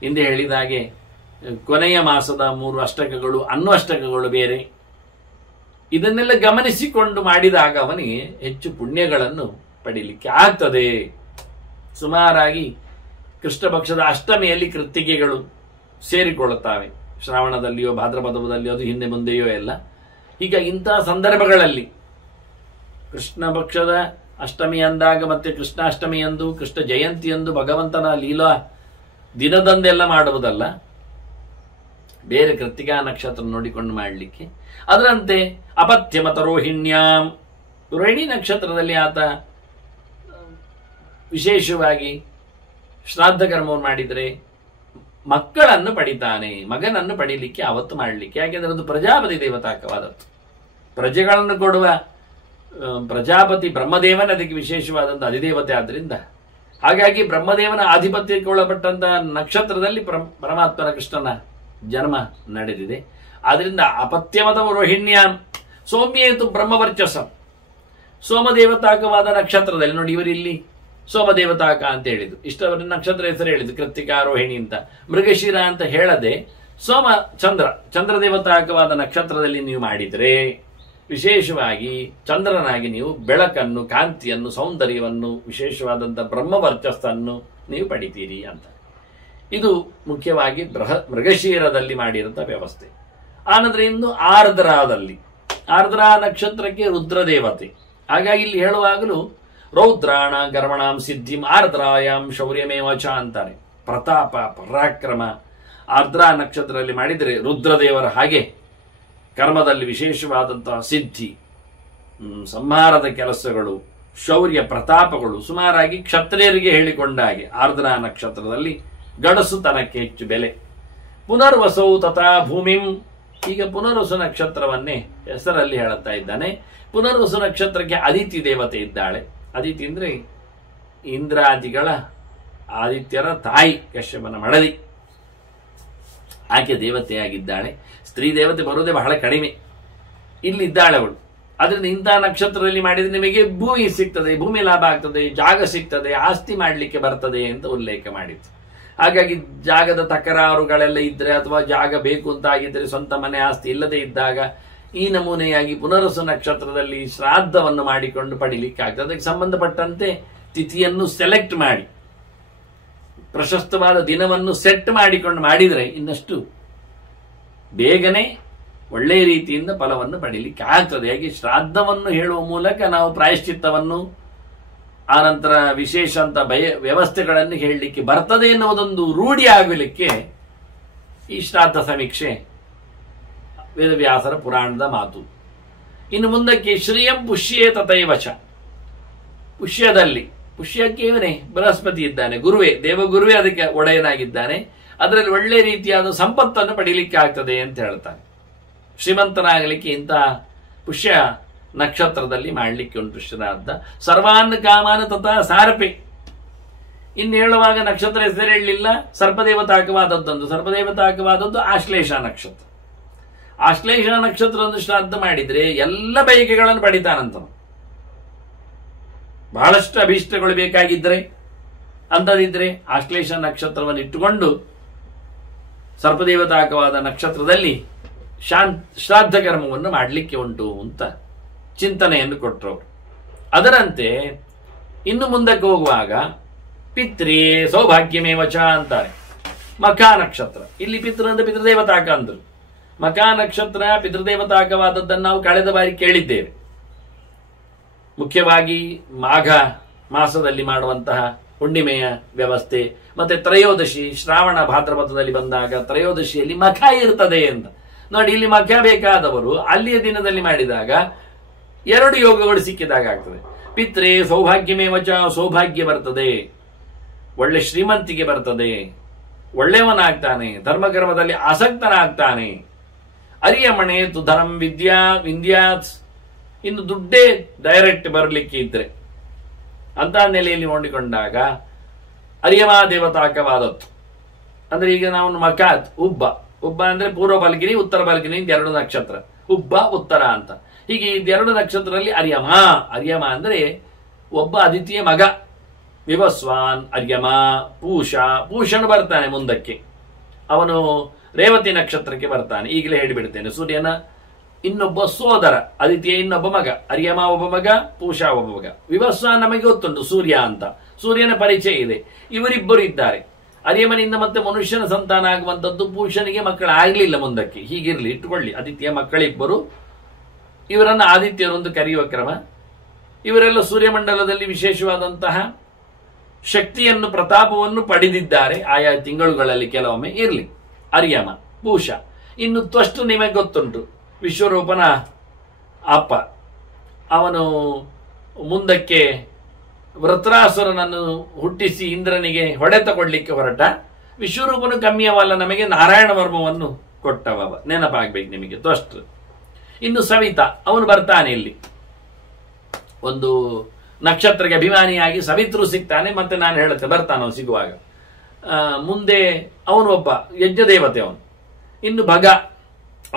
ಹಿಂದೆ ಹೇಳಿದ ಹಾಗೆ ಕೊನೆಯ ಮಾಸದ 3 ಅಷ್ಟಕಗಳು, ಅಷ್ಟಕಗಳು ಬೇರೆ, ಇದನ್ನೆಲ್ಲ ಗಮನಿಸಿಕೊಂಡು ಮಾಡಿದಾಗ ಅವನಿಗೆ ಹೆಚ್ಚು ಪುಣ್ಯಗಳನ್ನು ಪಡೀಲಿಕ್ಕೆ ಆಗ್ತದೆ. ಸುಮಾರಾಗಿ ಕೃಷ್ಣ ಪಕ್ಷದ ಅಷ್ಟಮಿಯಲ್ಲಿ ಕೃತ್ತಿಕೆಗಳು ಸೇರಿಕೊಳ್ಳುತ್ತವೆ. ಶ್ರಾವಣದಲ್ಲಿಯೋ ಭಾದ್ರಪದದಲ್ಲಿಯೋ ಅದು ಹಿಂದೆ ಮುಂದೆಯೋ ಎಲ್ಲ. ಈಗ ಇಂತಹ ಸಂದರ್ಭಗಳಲ್ಲಿ ಕೃಷ್ಣ ಪಕ್ಷದ ಅಷ್ಟಮಿ ಅಂದಾಗ ಮತ್ತೆ ಕೃಷ್ಣಾಷ್ಟಮಿಯಂದು, ಕೃಷ್ಣ ಜಯಂತಿಯಂದು ಭಗವಂತನ ಲೀಲಾ ದಿನದಂದೆಲ್ಲ ಮಾಡುವುದಲ್ಲ, ಬೇರೆ ಕೃತ್ತಿಕಾ ನಕ್ಷತ್ರ ನೋಡಿಕೊಂಡು ಮಾಡಲಿಕ್ಕೆ. ಅದರಂತೆ ಅಪತ್ಯಮತ ರೋಹಿಣ್ಯಾಂ, ರೋಹಿಣಿ ನಕ್ಷತ್ರದಲ್ಲಿ ಆತ ವಿಶೇಷವಾಗಿ ಶ್ರಾದ್ದ ಕರ್ಮವನ್ನು ಮಾಡಿದರೆ ಮಕ್ಕಳನ್ನು ಪಡಿತಾನೆ. ಮಗನನ್ನು ಪಡೀಲಿಕ್ಕೆ ಅವತ್ತು ಮಾಡಲಿಕ್ಕೆ, ಯಾಕೆಂದ್ರೆ ಅದು ಪ್ರಜಾಪತಿ ದೇವತಾಕವಾದದ್ದು. ಪ್ರಜೆಗಳನ್ನು ಕೊಡುವ ಪ್ರಜಾಪತಿ ಬ್ರಹ್ಮದೇವನ ಅದಕ್ಕೆ ವಿಶೇಷವಾದಂಥ ಅಧಿದೇವತೆ ಆದ್ದರಿಂದ, ಹಾಗಾಗಿ ಬ್ರಹ್ಮದೇವನ ಆಧಿಪತ್ಯಕ್ಕೆ ಒಳಪಟ್ಟಂತಹ ನಕ್ಷತ್ರದಲ್ಲಿ ಪರಮಾತ್ಮನ ಕೃಷ್ಣನ ಜನ್ಮ ನಡೆದಿದೆ. ಆದ್ರಿಂದ ಅಪತ್ಯಮತ ರೋಹಿಣ್ಯ ಸೌಮ್ಯೇತು ಬ್ರಹ್ಮವರ್ಚಸ, ಸೋಮದೇವತಾಕವಾದ ನಕ್ಷತ್ರದಲ್ಲಿ ನೋಡಿ, ಇವರಿಲ್ಲಿ ಸೋಮದೇವತಾಕ ಅಂತ ಹೇಳಿದ್ರು. ಇಷ್ಟವರ ನಕ್ಷತ್ರ ಹೆಸರು ಹೇಳಿದ್ರು ಕೃತ್ತಿಕಾ ರೋಹಿಣಿ ಅಂತ. ಮೃಗಶಿರ ಅಂತ ಹೇಳದೆ ಸೋಮ ಚಂದ್ರ ದೇವತಾಕವಾದ ನಕ್ಷತ್ರದಲ್ಲಿ ನೀವು ಮಾಡಿದರೆ ವಿಶೇಷವಾಗಿ ಚಂದ್ರನಾಗಿ ನೀವು ಬೆಳಕನ್ನು, ಕಾಂತಿಯನ್ನು, ಸೌಂದರ್ಯವನ್ನು, ವಿಶೇಷವಾದಂಥ ಬ್ರಹ್ಮವರ್ಚಸ್ಸನ್ನು ನೀವು ಪಡಿತೀರಿ ಅಂತ. ಇದು ಮುಖ್ಯವಾಗಿ ಮೃಗಶೀರದಲ್ಲಿ ಮಾಡಿರಂಥ ವ್ಯವಸ್ಥೆ. ಆನಂತರ ಇನ್ನು ಆರ್ದ್ರಾದಲ್ಲಿ, ಆರ್ದ್ರಾ ನಕ್ಷತ್ರಕ್ಕೆ ರುದ್ರದೇವತೆ. ಹಾಗಾಗಿ ಇಲ್ಲಿ ಹೇಳುವಾಗಲೂ ರೌದ್ರಾಣ ಗರ್ವಣಾಂ ಸಿದ್ಧಿಂ ಆರ್ದ್ರಾಯಾಂ ಶೌರ್ಯಮೇವಚ ಅಂತಾರೆ. ಪ್ರತಾಪ, ಪರಾಕ್ರಮ ಆರ್ದ್ರಾ ನಕ್ಷತ್ರದಲ್ಲಿ ಮಾಡಿದರೆ ರುದ್ರದೇವರ ಹಾಗೆ ಕರ್ಮದಲ್ಲಿ ವಿಶೇಷವಾದಂತಹ ಸಿದ್ಧಿ, ಸಂಹಾರದ ಕೆಲಸಗಳು, ಶೌರ್ಯ ಪ್ರತಾಪಗಳು ಸುಮಾರಾಗಿ ಕ್ಷತ್ರಿಯರಿಗೆ ಹೇಳಿಕೊಂಡ ಹಾಗೆ ಆರ್ದ್ರಾ ನಕ್ಷತ್ರದಲ್ಲಿ ಗಡಸುತನಕ್ಕೆ ಹೆಚ್ಚು ಬೆಲೆ. ಪುನರ್ವಸೌ ತಥಾ ಭೂಮಿಂ, ಈಗ ಪುನರ್ವಸು ನಕ್ಷತ್ರವನ್ನೇ ಹೆಸರಲ್ಲಿ ಹೇಳುತ್ತಾ ಇದ್ದಾನೆ. ಪುನರ್ವಸು ನಕ್ಷತ್ರಕ್ಕೆ ಅದಿತಿ ದೇವತೆ ಇದ್ದಾಳೆ. ಅದಿತಿ ಅಂದ್ರೆ ಇಂದ್ರಾದಿಗಳ ಆದಿತ್ಯರ ತಾಯಿ, ಕಶ್ಯಪನ ಮಡದಿ, ಆಕೆ ದೇವತೆಯಾಗಿದ್ದಾಳೆ. ಸ್ತ್ರೀ ದೇವತೆ ಬರುವುದೇ ಬಹಳ ಕಡಿಮೆ, ಇಲ್ಲಿದ್ದಾಳೆ ಅವಳು. ಅದರಿಂದ ಇಂತಹ ನಕ್ಷತ್ರದಲ್ಲಿ ಮಾಡಿದ್ರೆ ನಿಮಗೆ ಭೂಮಿ ಸಿಗ್ತದೆ, ಭೂಮಿ ಲಾಭ ಆಗ್ತದೆ, ಜಾಗ ಸಿಗ್ತದೆ, ಆಸ್ತಿ ಮಾಡಲಿಕ್ಕೆ ಬರ್ತದೆ ಅಂತ ಉಲ್ಲೇಖ ಮಾಡಿತ್ತು. ಹಾಗಾಗಿ ಜಾಗದ ತಕರಾರುಗಳೆಲ್ಲ ಇದ್ರೆ ಅಥವಾ ಜಾಗ ಬೇಕು ಅಂತ ಆಗಿದ್ರೆ, ಸ್ವಂತ ಮನೆ ಆಸ್ತಿ ಇಲ್ಲದೆ ಇದ್ದಾಗ ಈ ನಮೂನೆಯಾಗಿ ಪುನರ್ವಸು ನಕ್ಷತ್ರದಲ್ಲಿ ಶ್ರಾದ್ದವನ್ನು ಮಾಡಿಕೊಂಡು ಪಡಿಲಿಕ್ಕೆ ಆಗ್ತದೆ. ಅದಕ್ಕೆ ಸಂಬಂಧಪಟ್ಟಂತೆ ತಿಥಿಯನ್ನು ಸೆಲೆಕ್ಟ್ ಮಾಡಿ ಪ್ರಶಸ್ತವಾದ ದಿನವನ್ನು ಸೆಟ್ ಮಾಡಿಕೊಂಡು ಮಾಡಿದರೆ ಇನ್ನಷ್ಟು ಬೇಗನೆ ಒಳ್ಳೆಯ ರೀತಿಯಿಂದ ಫಲವನ್ನು ಪಡೀಲಿಕ್ಕೆ ಆಗ್ತದೆ. ಹಾಗೆ ಶ್ರಾದ್ದವನ್ನು ಹೇಳುವ ಮೂಲಕ ನಾವು ಪ್ರಾಯಶ್ಚಿತ್ತವನ್ನು ಆನಂತರ ವಿಶೇಷ ಅಂತ ವ್ಯವಸ್ಥೆಗಳನ್ನು ಹೇಳಲಿಕ್ಕೆ ಬರ್ತದೆ ಎನ್ನುವುದೊಂದು ರೂಢಿ ಆಗಲಿಕ್ಕೆ ಈ ಶ್ರಾದ್ದ ಸಮೀಕ್ಷೆ ವೇದವ್ಯಾಸರ ಪುರಾಣದ ಮಾತು. ಇನ್ನು ಮುಂದಕ್ಕೆ ಶ್ರಿಯಂ ಪುಷ್ಯೇ ತಥೈವಚ, ಪುಷ್ಯದಲ್ಲಿ, ಪುಷ್ಯಕ್ಕೆ ಇವನೇ ಬೃಹಸ್ಪತಿ ಇದ್ದಾನೆ, ಗುರುವೇ, ದೇವಗುರುವೇ ಅದಕ್ಕೆ ಒಡೆಯನಾಗಿದ್ದಾನೆ. ಅದರಲ್ಲಿ ಒಳ್ಳೆ ರೀತಿಯಾದ ಸಂಪತ್ತನ್ನು ಪಡೀಲಿಕ್ಕೆ ಆಗ್ತದೆ ಅಂತ ಹೇಳ್ತಾನೆ. ಶ್ರೀಮಂತನಾಗಲಿಕ್ಕೆ ಇಂತಹ ಪುಷ್ಯ ನಕ್ಷತ್ರದಲ್ಲಿ ಮಾಡಲಿಕ್ಕೆ ಉಂಟು ಶ್ರಾದ್ದ. ಸರ್ವಾನ್ ಕಾಮಾನ ತಥಾ ಸಾರ್ಪೆ, ಇನ್ನು ಹೇಳುವಾಗ ನಕ್ಷತ್ರ ಹೆಸರು ಹೇಳಲಿಲ್ಲ, ಸರ್ಪದೇವತಾಕವಾದದ್ದೊಂದು. ಸರ್ಪದೇವತಾಕವಾದದ್ದು ಆಶ್ಲೇಷ ನಕ್ಷತ್ರ. ಆಶ್ಲೇಷ ನಕ್ಷತ್ರ ಒಂದು ಶ್ರಾದ್ದ ಮಾಡಿದ್ರೆ ಎಲ್ಲ ಬಯಕೆಗಳನ್ನು ಪಡಿತಾನಂತ. ಬಹಳಷ್ಟು ಅಭೀಷ್ಟಗಳು ಬೇಕಾಗಿದ್ರೆ ಅಂತದಿದ್ರೆ ಆಶ್ಲೇಷ ನಕ್ಷತ್ರವನ್ನು ಇಟ್ಟುಕೊಂಡು ಸರ್ಪದೇವತಾಕವಾದ ನಕ್ಷತ್ರದಲ್ಲಿ ಶ್ರಾದ್ದ ಕರ್ಮವನ್ನು ಮಾಡಲಿಕ್ಕೆ ಉಂಟು ಅಂತ ಚಿಂತನೆಯನ್ನು ಕೊಟ್ಟರು. ಅದರಂತೆ ಇನ್ನು ಮುಂದಕ್ಕೆ ಹೋಗುವಾಗ ಪಿತ್ರಿ ಸೌಭಾಗ್ಯಮೇವಚ ಅಂತಾರೆ. ಮಖಾ ನಕ್ಷತ್ರ, ಇಲ್ಲಿ ಪಿತೃ ಅಂತ ಪಿತೃದೇವತಾಕ ಅಂದರು. ಮಖಾ ನಕ್ಷತ್ರ ಪಿತೃದೇವತಾಕವಾದದ್ದನ್ನು ನಾವು ಕಳೆದ ಬಾರಿ ಕೇಳಿದ್ದೇವೆ. ಮುಖ್ಯವಾಗಿ ಮಾಘ ಮಾಸದಲ್ಲಿ ಮಾಡುವಂತಹ ಹುಣ್ಣಿಮೆಯ ವ್ಯವಸ್ಥೆ, ಮತ್ತೆ ತ್ರಯೋದಶಿ ಶ್ರಾವಣ ಭಾದ್ರಪದದಲ್ಲಿ ಬಂದಾಗ ತ್ರಯೋದಶಿಯಲ್ಲಿ ಮಖ ಇರ್ತದೆ ಅಂತ ನೋಡಿ. ಇಲ್ಲಿ ಮಖ ಬೇಕಾದವರು ಅಲ್ಲಿಯ ದಿನದಲ್ಲಿ ಮಾಡಿದಾಗ ಎರಡು ಯೋಗಗಳು ಸಿಕ್ಕಿದಾಗ ಆಗ್ತದೆ. ಪಿತ್ರೆ ಸೌಭಾಗ್ಯಮೇವಚ, ಸೌಭಾಗ್ಯ ಬರ್ತದೆ, ಒಳ್ಳೆ ಶ್ರೀಮಂತಿಗೆ ಬರ್ತದೆ, ಒಳ್ಳೆಯವನಾಗ್ತಾನೆ, ಧರ್ಮಕರ್ಮದಲ್ಲಿ ಆಸಕ್ತನಾಗ್ತಾನೆ. ಅರಿಯಮಣೆ ತು ಧರ್ಮ ವಿದ್ಯಾತ್, ಇನ್ನು ದುಡ್ಡೇ ಡೈರೆಕ್ಟ್ ಬರಲಿಕ್ಕೆ ಇದ್ರೆ ಅಂತ ನೆಲೆಯಲ್ಲಿ ನೋಡಿಕೊಂಡಾಗ ಅರಿಯಮ ದೇವತಾಕವಾದದ್ದು. ಅಂದ್ರೆ ಈಗ ನಾವು ಮಕಾತ್ ಉಬ್ಬ ಅಂದ್ರೆ ಪೂರ್ವ ಬಲ್ಗಿನಿ ಉತ್ತರ ಬಲ್ಗಿನಿ ಎರಡು ನಕ್ಷತ್ರ, ಉಬ್ಬ ಉತ್ತರ ಅಂತ. ಹೀಗೆ ಇದೆರಡು ನಕ್ಷತ್ರದಲ್ಲಿ ಅರ್ಯಮ ಅಂದ್ರೆ ಒಬ್ಬ ಅದಿತಿಯ ಮಗ, ವಿವಸ್ವಾನ್ ಅರ್ಯಮ. ಪೂಷನು ಬರ್ತಾನೆ ಮುಂದಕ್ಕೆ, ಅವನು ರೇವತಿ ನಕ್ಷತ್ರಕ್ಕೆ ಬರ್ತಾನೆ. ಈಗಲೇ ಹೇಳಿಬಿಡ್ತೇನೆ, ಸೂರ್ಯನ ಇನ್ನೊಬ್ಬ ಸೋದರ, ಅದಿತಿಯ ಇನ್ನೊಬ್ಬ ಮಗ, ಅರ್ಯಮ ಒಬ್ಬ ಮಗ, ಪೂಷ ಒಬ್ಬ ಮಗ. ವಿವಸ್ವಾನ್ ನಮಗೆ ಗೊತ್ತುಂಟು ಸೂರ್ಯ ಅಂತ, ಸೂರ್ಯನ ಪರಿಚಯ ಇದೆ. ಇವರಿಬ್ಬರು ಇದ್ದಾರೆ. ಅರ್ಯಮನಿಂದ ಮತ್ತೆ ಮನುಷ್ಯನ ಸಂತಾನ ಆಗುವಂಥದ್ದು, ಪೂಷನಿಗೆ ಮಕ್ಕಳಾಗಲಿಲ್ಲ ಮುಂದಕ್ಕೆ. ಹೀಗಿರ್ಲಿ, ಇಟ್ಟುಕೊಳ್ಳಿ, ಆದಿತ್ಯ ಮಕ್ಕಳಿಬ್ಬರು, ಇವರನ್ನು ಆದಿತ್ಯರು ಎಂದು ಕರೆಯುವ ಕ್ರಮ. ಇವರೆಲ್ಲ ಸೂರ್ಯಮಂಡಲದಲ್ಲಿ ವಿಶೇಷವಾದಂತಹ ಶಕ್ತಿಯನ್ನು ಪ್ರತಾಪವನ್ನು ಪಡೆದಿದ್ದಾರೆ ಆಯಾ ತಿಂಗಳುಗಳಲ್ಲಿ. ಕೆಲವೊಮ್ಮೆ ಇರಲಿ ಅರ್ಯಮ, ಪೂಷ. ಇನ್ನು ತ್ವಷ್ಟು ನಿಮಗೆ ಗೊತ್ತುಂಟು, ವಿಶ್ವರೂಪನ ಅಪ್ಪ. ಅವನು ಮುಂದಕ್ಕೆ ವೃತ್ರಾಸುರನನ್ನು ಹುಟ್ಟಿಸಿ ಇಂದ್ರನಿಗೆ ಹೊಡೆತ ಕೊಡ್ಲಿಕ್ಕೆ ಹೊರಟ. ವಿಶ್ವರೂಪನು ಕಮ್ಮಿಯವಲ್ಲ, ನಮಗೆ ನಾರಾಯಣ ವರ್ಮವನ್ನು ಕೊಟ್ಟವ, ನೆನಪಾಗ್ಬೇಕು ನಿಮಗೆ ತ್ವಷ್ಟು. ಇನ್ನು ಸವಿತಾ, ಅವನು ಬರ್ತಾನೆ ಇಲ್ಲಿ, ಒಂದು ನಕ್ಷತ್ರಕ್ಕೆ ಅಭಿಮಾನಿಯಾಗಿ ಸವಿತೃ ಸಿಗ್ತಾನೆ. ಮತ್ತೆ ನಾನು ಹೇಳುತ್ತೆ ಬರ್ತಾನೆ ಸಿಗುವಾಗ. ಮುಂದೆ ಅವನು ಒಬ್ಬ ಯಜ್ಞ ದೇವತೆ ಅವನು. ಇನ್ನು ಭಗ,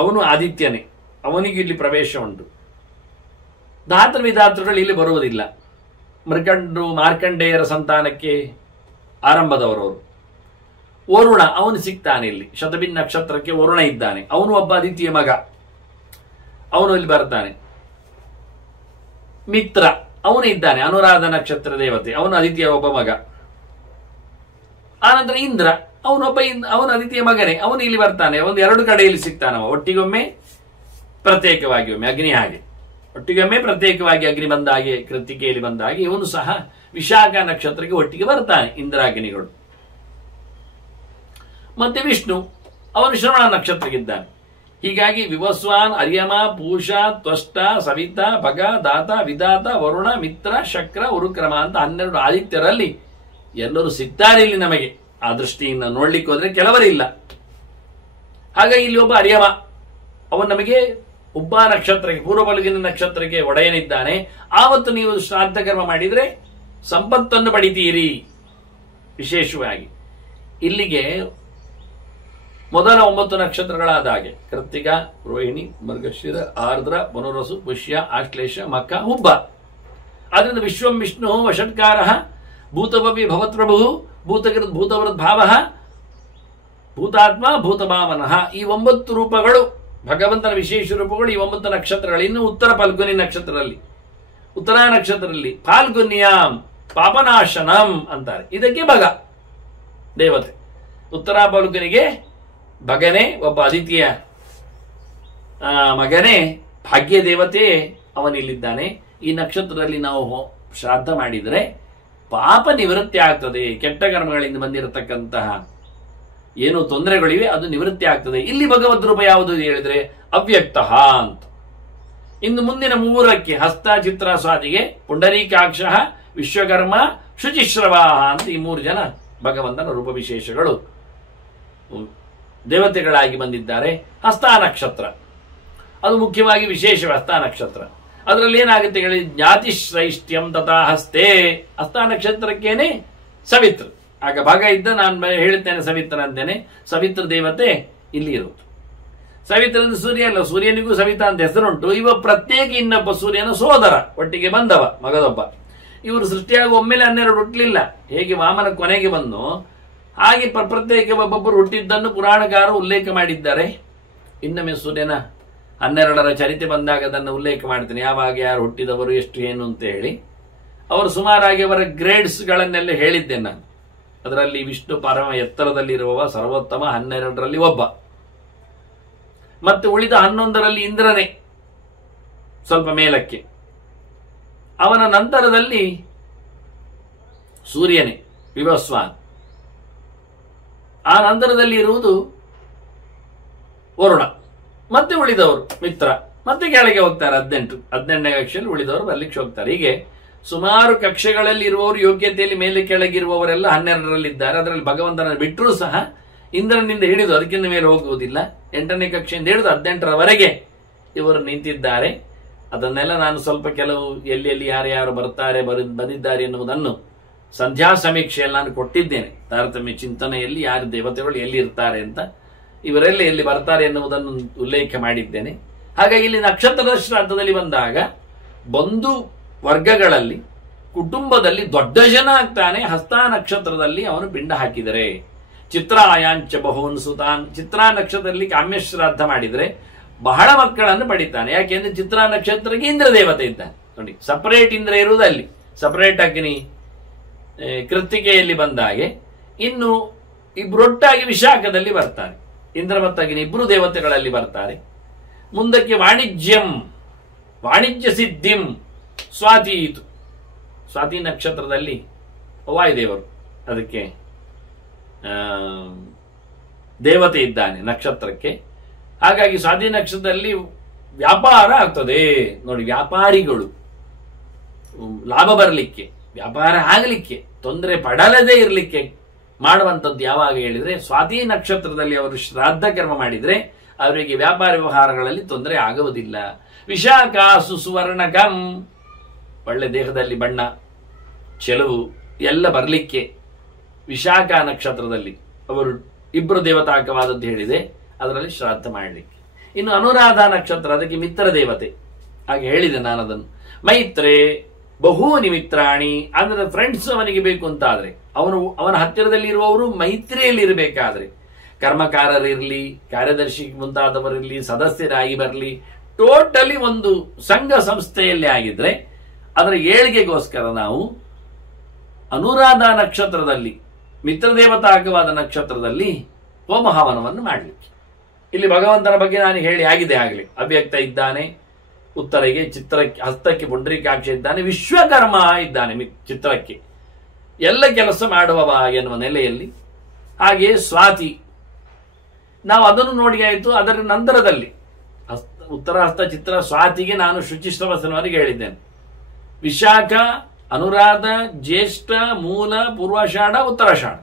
ಅವನು ಆದಿತ್ಯನೇ, ಅವನಿಗೆ ಇಲ್ಲಿ ಪ್ರವೇಶ ಉಂಟು. ಧಾತೃ ವಿಧಾತೃಗಳು ಇಲ್ಲಿ ಬರುವುದಿಲ್ಲ. ಮಾರ್ಕಂಡೇಯರ ಸಂತಾನಕ್ಕೆ ಆರಂಭದವರವರು. ವರುಣ, ಅವನು ಸಿಗ್ತಾನೆ ಇಲ್ಲಿ, ಶತಭಿನ್ ನಕ್ಷತ್ರಕ್ಕೆ ವರುಣ ಇದ್ದಾನೆ, ಅವನು ಒಬ್ಬ ಆದಿತ್ಯ ಮಗ, ಅವನು ಇಲ್ಲಿ ಬರ್ತಾನೆ. ಮಿತ್ರ, ಅವನು ಇದ್ದಾನೆ, ಅನುರಾಧ ನಕ್ಷತ್ರ ದೇವತೆ, ಅವನು ಆದಿತ್ಯ ಒಬ್ಬ ಮಗ. ಆನಂತರ ಇಂದ್ರ, ಅವನು ಆದಿತ್ಯ ಮಗನೇ, ಅವನು ಇಲ್ಲಿ ಬರ್ತಾನೆ. ಒಂದು ಎರಡು ಕಡೆಯಲ್ಲಿ ಸಿಗ್ತಾನವ, ಒಟ್ಟಿಗೊಮ್ಮೆ ಪ್ರತ್ಯೇಕವಾಗಿ ಒಮ್ಮೆ, ಅಗ್ನಿ ಹಾಗೆ ಒಟ್ಟಿಗೊಮ್ಮೆ ಪ್ರತ್ಯೇಕವಾಗಿ ಅಗ್ನಿ ಬಂದ ಹಾಗೆ ಕೃತ್ತಿಕೆಯಲ್ಲಿ ಬಂದ ಹಾಗೆ ಇವನು ಸಹ ವಿಶಾಖ ನಕ್ಷತ್ರಕ್ಕೆ ಒಟ್ಟಿಗೆ ಬರ್ತಾನೆ ಇಂದ್ರಾಗ್ನಿಗಳು. ಮತ್ತೆ ವಿಷ್ಣು ಅವನು ಶ್ರವಣ ನಕ್ಷತ್ರಕ್ಕಿದ್ದಾನೆ. ಹೀಗಾಗಿ ವಿವಸ್ವಾನ್, ಅರ್ಯಮ, ಪೂಷ, ತ್ವಷ್ಟ, ಸವಿತ, ಭಗ, ದಾತ, ವಿಧಾತ, ವರುಣ, ಮಿತ್ರ, ಶಕ್ರ, ಉರುಕ್ರಮ ಅಂತ 12 ಆದಿತ್ಯರಲ್ಲಿ ಎಲ್ಲರೂ ಸಿಗ್ತಾರೆ ಇಲ್ಲಿ ನಮಗೆ. ಆ ದೃಷ್ಟಿಯಿಂದ ನೋಡ್ಲಿಕ್ಕೆ ಹೋದ್ರೆ ಕೆಲವರಿಲ್ಲ. ಹಾಗಾಗಿ ಇಲ್ಲಿ ಒಬ್ಬ ಅರ್ಯಮ, ಅವನು ನಮಗೆ ಉಬ್ಬ ನಕ್ಷತ್ರಕ್ಕೆ, ಪೂರ್ವ ಫಲ್ಗುನಿ ನಕ್ಷತ್ರಕ್ಕೆ ಒಡೆಯನಿದ್ದಾನೆ. ಆವತ್ತು ನೀವು ಶ್ರಾದ್ದ ಕರ್ಮ ಮಾಡಿದ್ರೆ ಸಂಪತ್ತನ್ನು ಪಡಿತೀರಿ. ವಿಶೇಷವಾಗಿ ಇಲ್ಲಿಗೆ ಮೊದಲ 9 ನಕ್ಷತ್ರಗಳಾದ ಹಾಗೆ ಕೃತ್ತಿಕ, ರೋಹಿಣಿ, ಮೃಗಶಿರ, ಆರ್ದ್ರ, ಪುನರಸು, ಪುಷ್ಯ, ಆಶ್ಲೇಷ, ಮಖ, ಹುಬ್ಬ. ಆದ್ರಿಂದ ವಿಶ್ವಂ ವಿಷ್ಣು ವಷಟ್ಕಾರ ಭೂತಭವಿ ಭವತ್ಪ್ರಭು ಭೂತಕೃತ್ ಭೂತವೃತ್ ಭಾವ ಭೂತಾತ್ಮ ಭೂತಭಾವನಃ. ಈ 9 ರೂಪಗಳು ಭಗವಂತನ ವಿಶೇಷ ರೂಪಗಳು. ಈ 9 ನಕ್ಷತ್ರಗಳು. ಇನ್ನು ಉತ್ತರ ಫಲ್ಗುನಿ ನಕ್ಷತ್ರದಲ್ಲಿ, ಉತ್ತರಾ ನಕ್ಷತ್ರದಲ್ಲಿ ಫಾಲ್ಗುನ್ಯಾಂ ಪಾಪನಾಶನಂ ಅಂತಾರೆ. ಇದಕ್ಕೆ ಭಗ ದೇವತೆ. ಉತ್ತರಾ ಫಲ್ಗುನಿಗೆ ಭಗನೇ, ಒಬ್ಬ ಅದಿತಿಯ ಮಗನೇ, ಭಾಗ್ಯ ದೇವತೆ ಅವನಿಲ್ಲಿದ್ದಾನೆ. ಈ ನಕ್ಷತ್ರದಲ್ಲಿ ನಾವು ಶ್ರಾದ್ದ ಮಾಡಿದರೆ ಪಾಪ ನಿವೃತ್ತಿ ಆಗ್ತದೆ. ಕೆಟ್ಟ ಕರ್ಮಗಳಿಂದ ಬಂದಿರತಕ್ಕಂತಹ ಏನು ತೊಂದರೆಗಳಿವೆ ಅದು ನಿವೃತ್ತಿ ಆಗ್ತದೆ. ಇಲ್ಲಿ ಭಗವದ್ ರೂಪ ಯಾವುದು ಹೇಳಿದ್ರೆ ಅವ್ಯಕ್ತ ಅಂತ. ಇನ್ನು ಮುಂದಿನ 3ಕ್ಕೆ ಹಸ್ತ, ಚಿತ್ರ, ಸ್ವಾತಿಗೆ ಪುಂಡರೀಕಾಕ್ಷ, ವಿಶ್ವಕರ್ಮ, ಶುಚಿಶ್ರವ ಅಂತ ಈ 3 ಜನ ಭಗವಂತನ ರೂಪ ವಿಶೇಷಗಳು ದೇವತೆಗಳಾಗಿ ಬಂದಿದ್ದಾರೆ. ಹಸ್ತ ನಕ್ಷತ್ರ ಅದು ಮುಖ್ಯವಾಗಿ ವಿಶೇಷ. ಹಸ್ತ ನಕ್ಷತ್ರ ಅದರಲ್ಲಿ ಏನಾಗುತ್ತೆ ಹೇಳಿ, ಜ್ಞಾತಿಶ್ರೈಷ್ಟ್ಯಂ ತಥಾ ಹಸ್ತೆ. ಹಸ್ತ ನಕ್ಷತ್ರಕ್ಕೇನೆ ಸವಿತ್ರ. ಆಗ ಭಾಗ ಇದ್ದ ನಾನು ಹೇಳ್ತೇನೆ ಸವಿತ್ರ ಅಂತೇನೆ. ಸವಿತ್ರ ದೇವತೆ ಇಲ್ಲಿ ಇರುವುದು. ಸವಿತ್ರ ಸೂರ್ಯ ಅಲ್ಲ, ಸೂರ್ಯನಿಗೂ ಸವಿತಾ ಅಂತ ಹೆಸರುಂಟು. ಇವ ಪ್ರತ್ಯೇಕ ಇನ್ನೊಬ್ಬ ಸೂರ್ಯನ ಸೋದರ, ಒಟ್ಟಿಗೆ ಬಂದವ ಮಗದೊಬ್ಬ. ಇವರು ಸೃಷ್ಟಿಯಾಗಿ ಒಮ್ಮೆಲೆ 12 ಹುಟ್ಟಲಿಲ್ಲ. ಹೇಗೆ ವಾಮನ ಕೊನೆಗೆ ಬಂದು ಹಾಗೆ ಪ್ರತ್ಯೇಕ ಒಬ್ಬೊಬ್ಬರು ಹುಟ್ಟಿದ್ದನ್ನು ಪುರಾಣಗಾರರು ಉಲ್ಲೇಖ ಮಾಡಿದ್ದಾರೆ. ಇನ್ನೊಮ್ಮೆ ಸೂರ್ಯನ 12ರ ಚರಿತೆ ಬಂದಾಗ ಅದನ್ನು ಉಲ್ಲೇಖ ಮಾಡ್ತೇನೆ, ಯಾವಾಗ ಯಾರು ಹುಟ್ಟಿದವರು, ಎಷ್ಟು ಏನು ಅಂತ ಹೇಳಿ. ಅವರು ಸುಮಾರಾಗಿ ಅವರ ಗ್ರೇಡ್ಸ್ಗಳನ್ನೆಲ್ಲ ಹೇಳಿದ್ದೆ ನಾನು. ಅದರಲ್ಲಿ ವಿಷ್ಣು ಪರಮ ಎತ್ತರದಲ್ಲಿರುವವ, ಸರ್ವೋತ್ತಮ, 12ರಲ್ಲಿ ಒಬ್ಬ. ಮತ್ತೆ ಉಳಿದ 11ರಲ್ಲಿ ಇಂದ್ರನೇ ಸ್ವಲ್ಪ ಮೇಲಕ್ಕೆ. ಅವನ ನಂತರದಲ್ಲಿ ಸೂರ್ಯನೇ ವಿವಸ್ವಾನ್. ಆ ನಂತರದಲ್ಲಿ ಇರುವುದು ವರುಣ. ಮತ್ತೆ ಉಳಿದವರು ಮಿತ್ರ. ಮತ್ತೆ ಕೆಳಗೆ ಹೋಗ್ತಾರೆ 18ನೇ ಕಕ್ಷೆಯಲ್ಲಿ ಉಳಿದವರು ಬರ್ಲಿಕ್ಕೆ ಹೋಗ್ತಾರೆ. ಹೀಗೆ ಸುಮಾರು ಕಕ್ಷೆಗಳಲ್ಲಿ ಇರುವವರು, ಯೋಗ್ಯತೆಯಲ್ಲಿ ಮೇಲೆ ಕೆಳಗಿರುವವರೆಲ್ಲ 12ರಲ್ಲಿದ್ದಾರೆ. ಅದರಲ್ಲಿ ಭಗವಂತನ ಬಿಟ್ಟರೂ ಸಹ ಇಂದ್ರನಿಂದ ಹಿಡಿದು ಅದಕ್ಕಿಂತ ಮೇಲೆ ಹೋಗುವುದಿಲ್ಲ. 8ನೇ ಕಕ್ಷೆಯಿಂದ ಹಿಡಿದು 18ರವರೆಗೆ ಇವರು ನಿಂತಿದ್ದಾರೆ. ಅದನ್ನೆಲ್ಲ ನಾನು ಸ್ವಲ್ಪ ಕೆಲವು ಎಲ್ಲಿ ಯಾರ್ಯಾರು ಬರ್ತಾರೆ ಬಂದಿದ್ದಾರೆ ಎನ್ನುವುದನ್ನು ಸಂಧ್ಯಾ ಸಮೀಕ್ಷೆಯಲ್ಲಿ ನಾನು ಕೊಟ್ಟಿದ್ದೇನೆ. ತಾರತಮ್ಯ ಚಿಂತನೆಯಲ್ಲಿ ಯಾರು ದೇವತೆಗಳು ಎಲ್ಲಿ ಇರ್ತಾರೆ ಅಂತ, ಇವರೆಲ್ಲ ಎಲ್ಲಿ ಬರ್ತಾರೆ ಎನ್ನುವುದನ್ನು ಉಲ್ಲೇಖ ಮಾಡಿದ್ದೇನೆ. ಹಾಗಾಗಿ ಇಲ್ಲಿ ನಕ್ಷತ್ರದ ಶ್ರಾದ್ದದಲ್ಲಿ ಬಂದಾಗ ಬಂಧು ವರ್ಗಗಳಲ್ಲಿ ಕುಟುಂಬದಲ್ಲಿ ದೊಡ್ಡ ಜನ ಆಗ್ತಾನೆ. ಹಸ್ತ ನಕ್ಷತ್ರದಲ್ಲಿ ಅವನು ಪಿಂಡ ಹಾಕಿದರೆ. ಚಿತ್ರಾಯಾಂಚ ಬಹೂನ್ ಸುತಾನ್. ಚಿತ್ರಾ ನಕ್ಷತ್ರದಲ್ಲಿ ಕಾಮ್ಯ ಶ್ರಾದ್ದ ಮಾಡಿದರೆ ಬಹಳ ಮಕ್ಕಳನ್ನು ಪಡಿತಾನೆ. ಯಾಕೆಂದ್ರೆ ಚಿತ್ರಾ ನಕ್ಷತ್ರಕ್ಕೆ ಇಂದ್ರ ದೇವತೆ ಇದ್ದಾನೆ ನೋಡಿ. ಸಪರೇಟ್ ಇಂದ್ರ ಇರುವುದು ಅಲ್ಲಿ, ಸಪರೇಟ್ ಅಗ್ನಿ ಕೃತ್ತಿಕೆಯಲ್ಲಿ ಬಂದಾಗೆ. ಇನ್ನು ಇಬ್ಬರೊಟ್ಟಾಗಿ ವಿಶಾಖದಲ್ಲಿ ಬರ್ತಾರೆ. ಇಂದ್ರ ಮತ್ತು ಅಗ್ನಿ ಇಬ್ಬರು ದೇವತೆಗಳಲ್ಲಿ ಬರ್ತಾರೆ. ಮುಂದಕ್ಕೆ ವಾಣಿಜ್ಯ ಸಿದ್ಧಿಂ ಸ್ವಾತೀತು. ಸ್ವಾತಿ ನಕ್ಷತ್ರದಲ್ಲಿ ವಾಯುದೇವರು ಅದಕ್ಕೆ ದೇವತೆ ಇದ್ದಾನೆ ನಕ್ಷತ್ರಕ್ಕೆ. ಹಾಗಾಗಿ ಸ್ವಾತಿ ನಕ್ಷತ್ರದಲ್ಲಿ ವ್ಯಾಪಾರ ಆಗ್ತದೆ ನೋಡಿ. ವ್ಯಾಪಾರಿಗಳು ಲಾಭ ಬರಲಿಕ್ಕೆ, ವ್ಯಾಪಾರ ಆಗಲಿಕ್ಕೆ, ತೊಂದರೆ ಪಡಲದೇ ಇರಲಿಕ್ಕೆ ಮಾಡುವಂಥದ್ದು ಯಾವಾಗ ಹೇಳಿದ್ರೆ ಸ್ವಾತಿ ನಕ್ಷತ್ರದಲ್ಲಿ ಅವರು ಶ್ರಾದ್ದ ಕರ್ಮ ಮಾಡಿದ್ರೆ ಅವರಿಗೆ ವ್ಯಾಪಾರ ವ್ಯವಹಾರಗಳಲ್ಲಿ ತೊಂದರೆ ಆಗುವುದಿಲ್ಲ. ವಿಶಾಖ ಸುವರ್ಣಕಂ, ಒಳ್ಳೆ ದೇಹದಲ್ಲಿ ಬಣ್ಣ, ಚೆಲುವು ಎಲ್ಲ ಬರಲಿಕ್ಕೆ ವಿಶಾಖ ನಕ್ಷತ್ರದಲ್ಲಿ ಅವರು ಇಬ್ಬರು ದೇವತಾಕವಾದದ್ದು ಹೇಳಿದೆ. ಅದರಲ್ಲಿ ಶ್ರಾದ್ದ ಮಾಡಲಿಕ್ಕೆ. ಇನ್ನು ಅನುರಾಧ ನಕ್ಷತ್ರ ಅದಕ್ಕೆ ಮಿತ್ರ ದೇವತೆ. ಹಾಗೆ ಹೇಳಿದೆ ನಾನು ಅದನ್ನು. ಮೈತ್ರೇ ಬಹೂನಿ ಮಿತ್ರಾಣಿ ಅಂದ್ರೆ ಫ್ರೆಂಡ್ಸ್ ಅವನಿಗೆ ಬೇಕು ಅಂತ ಆದ್ರೆ, ಅವನ ಹತ್ತಿರದಲ್ಲಿ ಇರುವವರು ಮೈತ್ರಿಯಲ್ಲಿ ಇರಬೇಕಾದ್ರೆ, ಕರ್ಮಕಾರರಿರ್ಲಿ, ಕಾರ್ಯದರ್ಶಿ ಮುಂತಾದವರಿರ್ಲಿ, ಸದಸ್ಯರಾಗಿ ಬರಲಿ, ಟೋಟಲಿ ಒಂದು ಸಂಘ ಸಂಸ್ಥೆಯಲ್ಲಿ ಆಗಿದ್ರೆ ಅದರ ಏಳಿಗೆಗೋಸ್ಕರ ನಾವು ಅನುರಾಧ ನಕ್ಷತ್ರದಲ್ಲಿ ಮಿತ್ರದೇವತಾಕವಾದ ನಕ್ಷತ್ರದಲ್ಲಿ ಹೋಮ ಹವನವನ್ನು ಮಾಡಲಿಕ್ಕೆ. ಇಲ್ಲಿ ಭಗವಂತನ ಬಗ್ಗೆ ನಾನು ಹೇಳಿ ಆಗಿದೆ. ಆಗಲಿ ಅವ್ಯಕ್ತ ಇದ್ದಾನೆ, ಉತ್ತರಿಗೆ ಚಿತ್ರಕ್ಕೆ, ಹಸ್ತಕ್ಕೆ ಪುಂಡರೀಕಾಕ್ಷ ಇದ್ದಾನೆ, ವಿಶ್ವಕರ್ಮ ಇದ್ದಾನೆ ಚಿತ್ರಕ್ಕೆ, ಎಲ್ಲ ಕೆಲಸ ಮಾಡುವವ ಎನ್ನುವ ನೆಲೆಯಲ್ಲಿ. ಹಾಗೆಯೇ ಸ್ವಾತಿ, ನಾವು ಅದನ್ನು ನೋಡಿ ಆಯಿತು. ಅದರ ನಂತರದಲ್ಲಿ ಉತ್ತರ ಹಸ್ತ ಚಿತ್ರ ಸ್ವಾತಿಗೆ ನಾನು ಶುಚಿಶ್ರವಸನವರೆಗೆ ಹೇಳಿದ್ದೇನೆ. ವಿಶಾಖ, ಅನುರಾಧ, ಜ್ಯೇಷ್ಠ, ಮೂಲ, ಪೂರ್ವಾಷಾಢ, ಉತ್ತರಾಷಾಢ,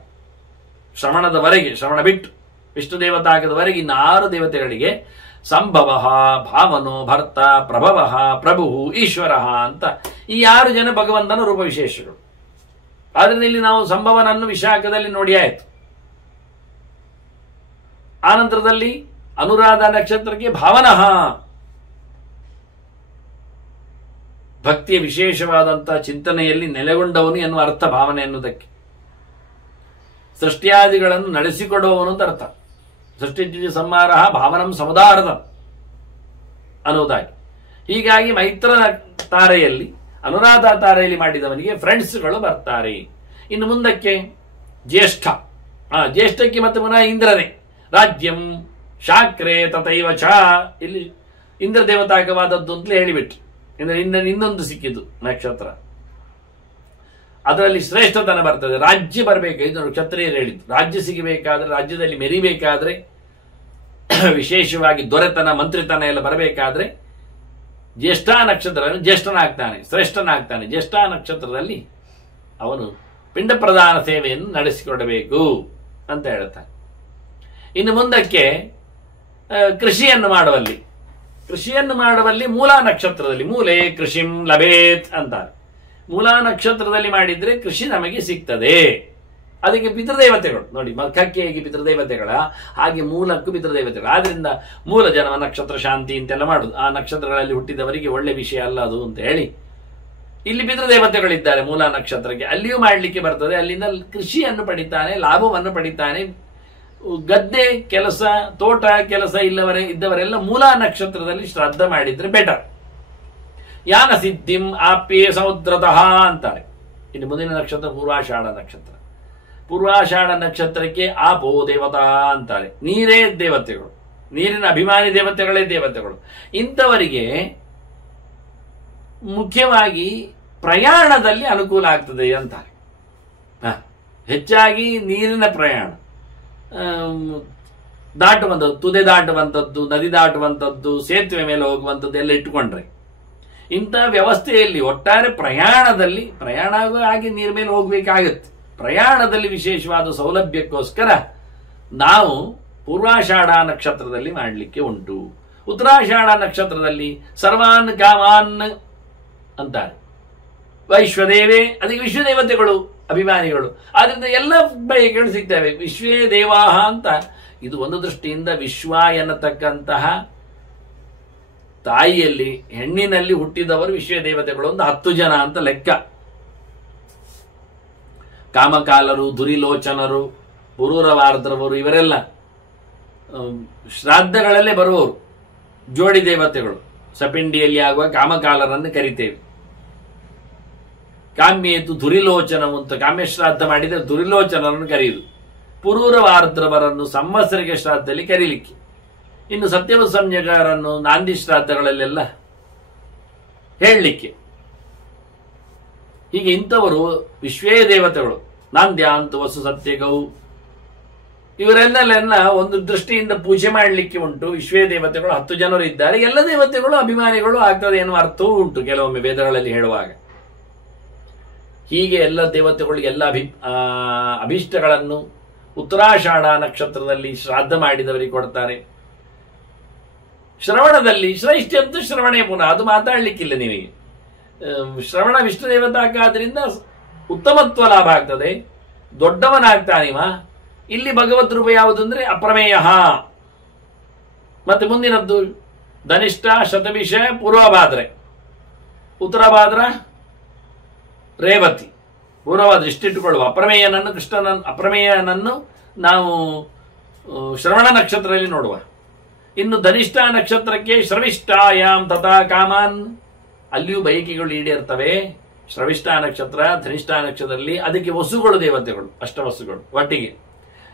ಶ್ರವಣದವರೆಗೆ, ಶ್ರವಣ ಬಿಟ್ಟು ವಿಷ್ಣು ದೇವತಾಗದವರೆಗೆ ಇನ್ನು 6 ದೇವತೆಗಳಿಗೆ ಸಂಭವ, ಭಾವನೋ, ಭರ್ತ, ಪ್ರಭವ, ಪ್ರಭು, ಈಶ್ವರ ಅಂತ ಈ 6 ಜನ ಭಗವಂತನ ರೂಪ ವಿಶೇಷಗಳು. ಆದ್ರಿಂದ ಇಲ್ಲಿ ನಾವು ಸಂಭವನನ್ನು ವಿಶಾಖದಲ್ಲಿ ನೋಡಿ ಆಯಿತು. ಆನಂತರದಲ್ಲಿ ಅನುರಾಧ ನಕ್ಷತ್ರಕ್ಕೆ ಭಾವನಃ, ಭಕ್ತಿಯ ವಿಶೇಷವಾದಂತಹ ಚಿಂತನೆಯಲ್ಲಿ ನೆಲೆಗೊಂಡವನು ಎನ್ನುವ ಅರ್ಥ ಭಾವನೆ ಎನ್ನುವುದಕ್ಕೆ. ಸೃಷ್ಟಿಯಾದಿಗಳನ್ನು ನಡೆಸಿಕೊಡುವವನು ಅಂತ ಅರ್ಥ. ಸೃಷ್ಟಿ ಸಂಹಾರ ಭಾವನಂ ಸಮುದಾರದ ಅನ್ನುವುದಾಗಿ. ಹೀಗಾಗಿ ಮೈತ್ರ ತಾರೆಯಲ್ಲಿ, ಅನುರಾಧ ತಾರೆಯಲ್ಲಿ ಮಾಡಿದವನಿಗೆ ಫ್ರೆಂಡ್ಸ್ಗಳು ಬರ್ತಾರೆ. ಇನ್ನು ಮುಂದಕ್ಕೆ ಜ್ಯೇಷ್ಠ, ಜ್ಯೇಷ್ಠಕ್ಕೆ ಮತ್ತೆ ಪುನಃ ಇಂದ್ರನೇ. ರಾಜ್ಯಂ ಶಾಕ್ರೆ ತಥೈವ ಚ, ಇಲ್ಲಿ ಇಂದ್ರ ದೇವತಾಕವಾದದ್ದು ಅಂತಲೇ ಹೇಳಿಬಿಟ್ರು. ಇನ್ನೊಂದು ಸಿಕ್ಕಿದ್ದು ನಕ್ಷತ್ರ, ಅದರಲ್ಲಿ ಶ್ರೇಷ್ಠತನ ಬರ್ತದೆ. ರಾಜ್ಯ ಬರಬೇಕು, ಇದು ಕ್ಷತ್ರಿಯರು ಹೇಳಿದ್ದು. ರಾಜ್ಯ ಸಿಗಬೇಕಾದ್ರೆ, ರಾಜ್ಯದಲ್ಲಿ ಮೆರಿಬೇಕಾದ್ರೆ, ವಿಶೇಷವಾಗಿ ದೊರೆತನ, ಮಂತ್ರಿತನ ಎಲ್ಲ ಬರಬೇಕಾದ್ರೆ ಜ್ಯೇಷ್ಠ ನಕ್ಷತ್ರ ಜ್ಯೇಷ್ಠನಾಗ್ತಾನೆ, ಶ್ರೇಷ್ಠನಾಗ್ತಾನೆ. ಜ್ಯೇಷ್ಠ ನಕ್ಷತ್ರದಲ್ಲಿ ಅವನು ಪಿಂಡ ಪ್ರದಾನ ಸೇವೆಯನ್ನು ನಡೆಸಿಕೊಡಬೇಕು ಅಂತ ಹೇಳ್ತಾನೆ. ಇನ್ನು ಮುಂದಕ್ಕೆ ಕೃಷಿಯನ್ನು ಮಾಡುವಲ್ಲಿ ಮೂಲಾ ನಕ್ಷತ್ರದಲ್ಲಿ, ಮೂಲೆ ಕೃಷಿಂ ಲಭೇತ್ ಅಂತಾರೆ. ಮೂಲಾ ನಕ್ಷತ್ರದಲ್ಲಿ ಮಾಡಿದ್ರೆ ಕೃಷಿ ನಮಗೆ ಸಿಗ್ತದೆ. ಅದಕ್ಕೆ ಪಿತೃದೇವತೆಗಳು ನೋಡಿ, ಕಕ್ಕೆಗೆ ಪಿತೃದೇವತೆಗಳ ಹಾಗೆ ಮೂಲಕ್ಕೂ ಪಿತೃದೇವತೆಗಳು. ಆದ್ರಿಂದ ಮೂಲ ಜನ್ಮ ನಕ್ಷತ್ರ ಶಾಂತಿ ಅಂತೆಲ್ಲ ಮಾಡುದು. ಆ ನಕ್ಷತ್ರಗಳಲ್ಲಿ ಹುಟ್ಟಿದವರಿಗೆ ಒಳ್ಳೆ ವಿಷಯ ಅಲ್ಲ ಅದು ಅಂತ ಹೇಳಿ ಇಲ್ಲಿ ಪಿತೃದೇವತೆಗಳಿದ್ದಾರೆ ಮೂಲಾ ನಕ್ಷತ್ರಕ್ಕೆ. ಅಲ್ಲಿಯೂ ಮಾಡಲಿಕ್ಕೆ ಬರ್ತದೆ. ಅಲ್ಲಿಂದ ಕೃಷಿಯನ್ನು ಪಡಿತಾನೆ, ಲಾಭವನ್ನು ಪಡಿತಾನೆ. ಗದ್ದೆ ಕೆಲಸ, ತೋಟ ಕೆಲಸ ಇದ್ದವರೆಲ್ಲ ಮೂಲಾ ನಕ್ಷತ್ರದಲ್ಲಿ ಶ್ರಾದ್ದ ಮಾಡಿದ್ರೆ ಬೆಟರ್. ಯಾನ ಸಿದ್ಧಿಂ ಆಪ್ಯೆ ಸಮುದ್ರತಃ ಅಂತಾರೆ. ಇನ್ನು ಮುಂದಿನ ನಕ್ಷತ್ರ ಪೂರ್ವಾಷಾಢ ನಕ್ಷತ್ರ. ಪೂರ್ವಾಷಾಢ ನಕ್ಷತ್ರಕ್ಕೆ ಆಪೋ ದೇವತಾ ಅಂತಾರೆ. ನೀರೇ ದೇವತೆಗಳು, ನೀರಿನ ಅಭಿಮಾನಿ ದೇವತೆಗಳೇ ದೇವತೆಗಳು. ಇಂಥವರಿಗೆ ಮುಖ್ಯವಾಗಿ ಪ್ರಯಾಣದಲ್ಲಿ ಅನುಕೂಲ ಆಗ್ತದೆ ಅಂತಾರೆ. ಹೆಚ್ಚಾಗಿ ನೀರಿನ ಪ್ರಯಾಣ, ದಾಟುವಂಥದ್ದು, ತುದೆ ದಾಟುವಂಥದ್ದು, ನದಿ ದಾಟುವಂಥದ್ದು, ಸೇತುವೆ ಮೇಲೆ ಹೋಗುವಂಥದ್ದು ಎಲ್ಲ ಇಟ್ಟುಕೊಂಡ್ರೆ, ಇಂಥ ವ್ಯವಸ್ಥೆಯಲ್ಲಿ ಒಟ್ಟಾರೆ ಪ್ರಯಾಣ ಆಗಿ ನೀರ ಮೇಲೆ ಹೋಗ್ಬೇಕಾಗತ್ತೆ. ಪ್ರಯಾಣದಲ್ಲಿ ವಿಶೇಷವಾದ ಸೌಲಭ್ಯಕ್ಕೋಸ್ಕರ ನಾವು ಪೂರ್ವಾಷಾಢ ನಕ್ಷತ್ರದಲ್ಲಿ ಮಾಡಲಿಕ್ಕೆ ಉಂಟು. ಉತ್ತರಾಷಾಢ ನಕ್ಷತ್ರದಲ್ಲಿ ಸರ್ವಾನ್ ಕಾಮಾನ್ ಅಂತಾರೆ. ವೈಶ್ವದೇವೇ, ಅದಕ್ಕೆ ವಿಶ್ವದೇವತೆಗಳು ಅಭಿಮಾನಿಗಳು. ಆದ್ರಿಂದ ಎಲ್ಲ ಬಯಕೆಗಳು ಸಿಗ್ತವೆ. ವಿಶ್ವೇ ದೇವಾಹ ಅಂತ. ಇದು ಒಂದು ದೃಷ್ಟಿಯಿಂದ ವಿಶ್ವ ಎನ್ನತಕ್ಕಂತಹ ತಾಯಿಯಲ್ಲಿ, ಹೆಣ್ಣಿನಲ್ಲಿ ಹುಟ್ಟಿದವರು ವಿಶ್ವ ದೇವತೆಗಳು ಒಂದು 10 ಜನ ಅಂತ ಲೆಕ್ಕ. ಕಾಮಕಾಲರು, ದುರಿಲೋಚನರು, ಪುರೂರವಾರ್ದ್ರವರು ಇವರೆಲ್ಲ ಶ್ರಾದ್ದಗಳಲ್ಲೇ ಬರುವವರು ಜೋಡಿ ದೇವತೆಗಳು. ಸಪಿಂಡಿಯಲ್ಲಿ ಆಗುವ ಕಾಮಕಾಲರನ್ನು ಕರಿತೇವೆ. ಕಾಮ್ಯೇತು ದುರಿಲೋಚನವು ಅಂತ, ಕಾಮ್ಯ ಶ್ರಾದ್ದ ಮಾಡಿದರೆ ದುರಿಲೋಚನರನ್ನು ಕರೆಯುವುದು. ಪುರೂರವಾರ್ದ್ರವರನ್ನು ಸಂವತ್ಸರಿಗೆ ಶ್ರಾದ್ದದಲ್ಲಿ ಕರೀಲಿಕ್ಕೆ. ಇನ್ನು ಸತ್ಯವ ಸಂಜ್ಞಕರನ್ನು ನಾಂದಿ ಶ್ರಾದ್ದಗಳಲ್ಲೆಲ್ಲ ಹೇಳಲಿಕ್ಕೆ. ಹೀಗೆ ಇಂಥವರು ವಿಶ್ವೇ ದೇವತೆಗಳು. ನಾಂದ್ಯಾಂತು ವಸು ಸತ್ಯಗೌ, ಇವರೆಲ್ಲ ಒಂದು ದೃಷ್ಟಿಯಿಂದ ಪೂಜೆ ಮಾಡಲಿಕ್ಕೆ ಉಂಟು. ವಿಶ್ವೇ ದೇವತೆಗಳು 10 ಜನರು ಇದ್ದಾರೆ. ಎಲ್ಲ ದೇವತೆಗಳು ಅಭಿಮಾನಿಗಳು ಆಗ್ತದೆ ಎನ್ನುವ ಅರ್ಥವೂ ಉಂಟು ಕೆಲವೊಮ್ಮೆ ವೇದಗಳಲ್ಲಿ ಹೇಳುವಾಗ. ಹೀಗೆ ಎಲ್ಲ ದೇವತೆಗಳು ಎಲ್ಲ ಅಭೀಷ್ಟಗಳನ್ನು ಉತ್ತರಾಷಾಢ ನಕ್ಷತ್ರದಲ್ಲಿ ಶ್ರಾದ್ದ ಮಾಡಿದವರಿಗೆ ಕೊಡ್ತಾರೆ. ಶ್ರವಣದಲ್ಲಿ ಶ್ರೇಷ್ಠ ಶ್ರವಣೇ ಪುನಃ ಅದು ಮಾತಾಡ್ಲಿಕ್ಕಿಲ್ಲ ನಿಮಗೆ. ಶ್ರವಣ ವಿಷ್ಣು ದೇವತಾಕಾದ್ರಿಂದ ಉತ್ತಮತ್ವ ಲಾಭ ಆಗ್ತದೆ, ದೊಡ್ಡವನಾಗ್ತಾನಿವ. ಇಲ್ಲಿ ಭಗವದ್ ರೂಪ ಯಾವುದು ಅಂದ್ರೆ ಅಪ್ರಮೇಯ. ಮತ್ತೆ ಮುಂದಿನದ್ದು ಧನಿಷ್ಠ, ಶತಭಿಷ, ಪೂರ್ವಭಾದ್ರೆ, ಉತ್ತರಭಾದ್ರ, ರೇವತಿ, ಪೂರ್ವಭಾದ್ರ ಇಷ್ಟಿಟ್ಟುಕೊಳ್ಳುವ. ಅಪ್ರಮೇಯನನ್ನು ನಾವು ಶ್ರವಣ ನಕ್ಷತ್ರದಲ್ಲಿ ನೋಡುವ. ಇನ್ನು ಧನಿಷ್ಠ ನಕ್ಷತ್ರಕ್ಕೆ ಶ್ರವಿಷ್ಠಾಯಾಮ್ ತಥಾ ಕಾಮಾನ್, ಅಲ್ಲಿಯೂ ಬಯಕೆಗಳು ಈಡೇರ್ತವೆ. ಶ್ರವಿಷ್ಠ ನಕ್ಷತ್ರ, ಧನಿಷ್ಠ ನಕ್ಷತ್ರದಲ್ಲಿ ಅದಕ್ಕೆ ವಸುಗಳು ದೇವತೆಗಳು, ಅಷ್ಟವಸುಗಳು ಒಟ್ಟಿಗೆ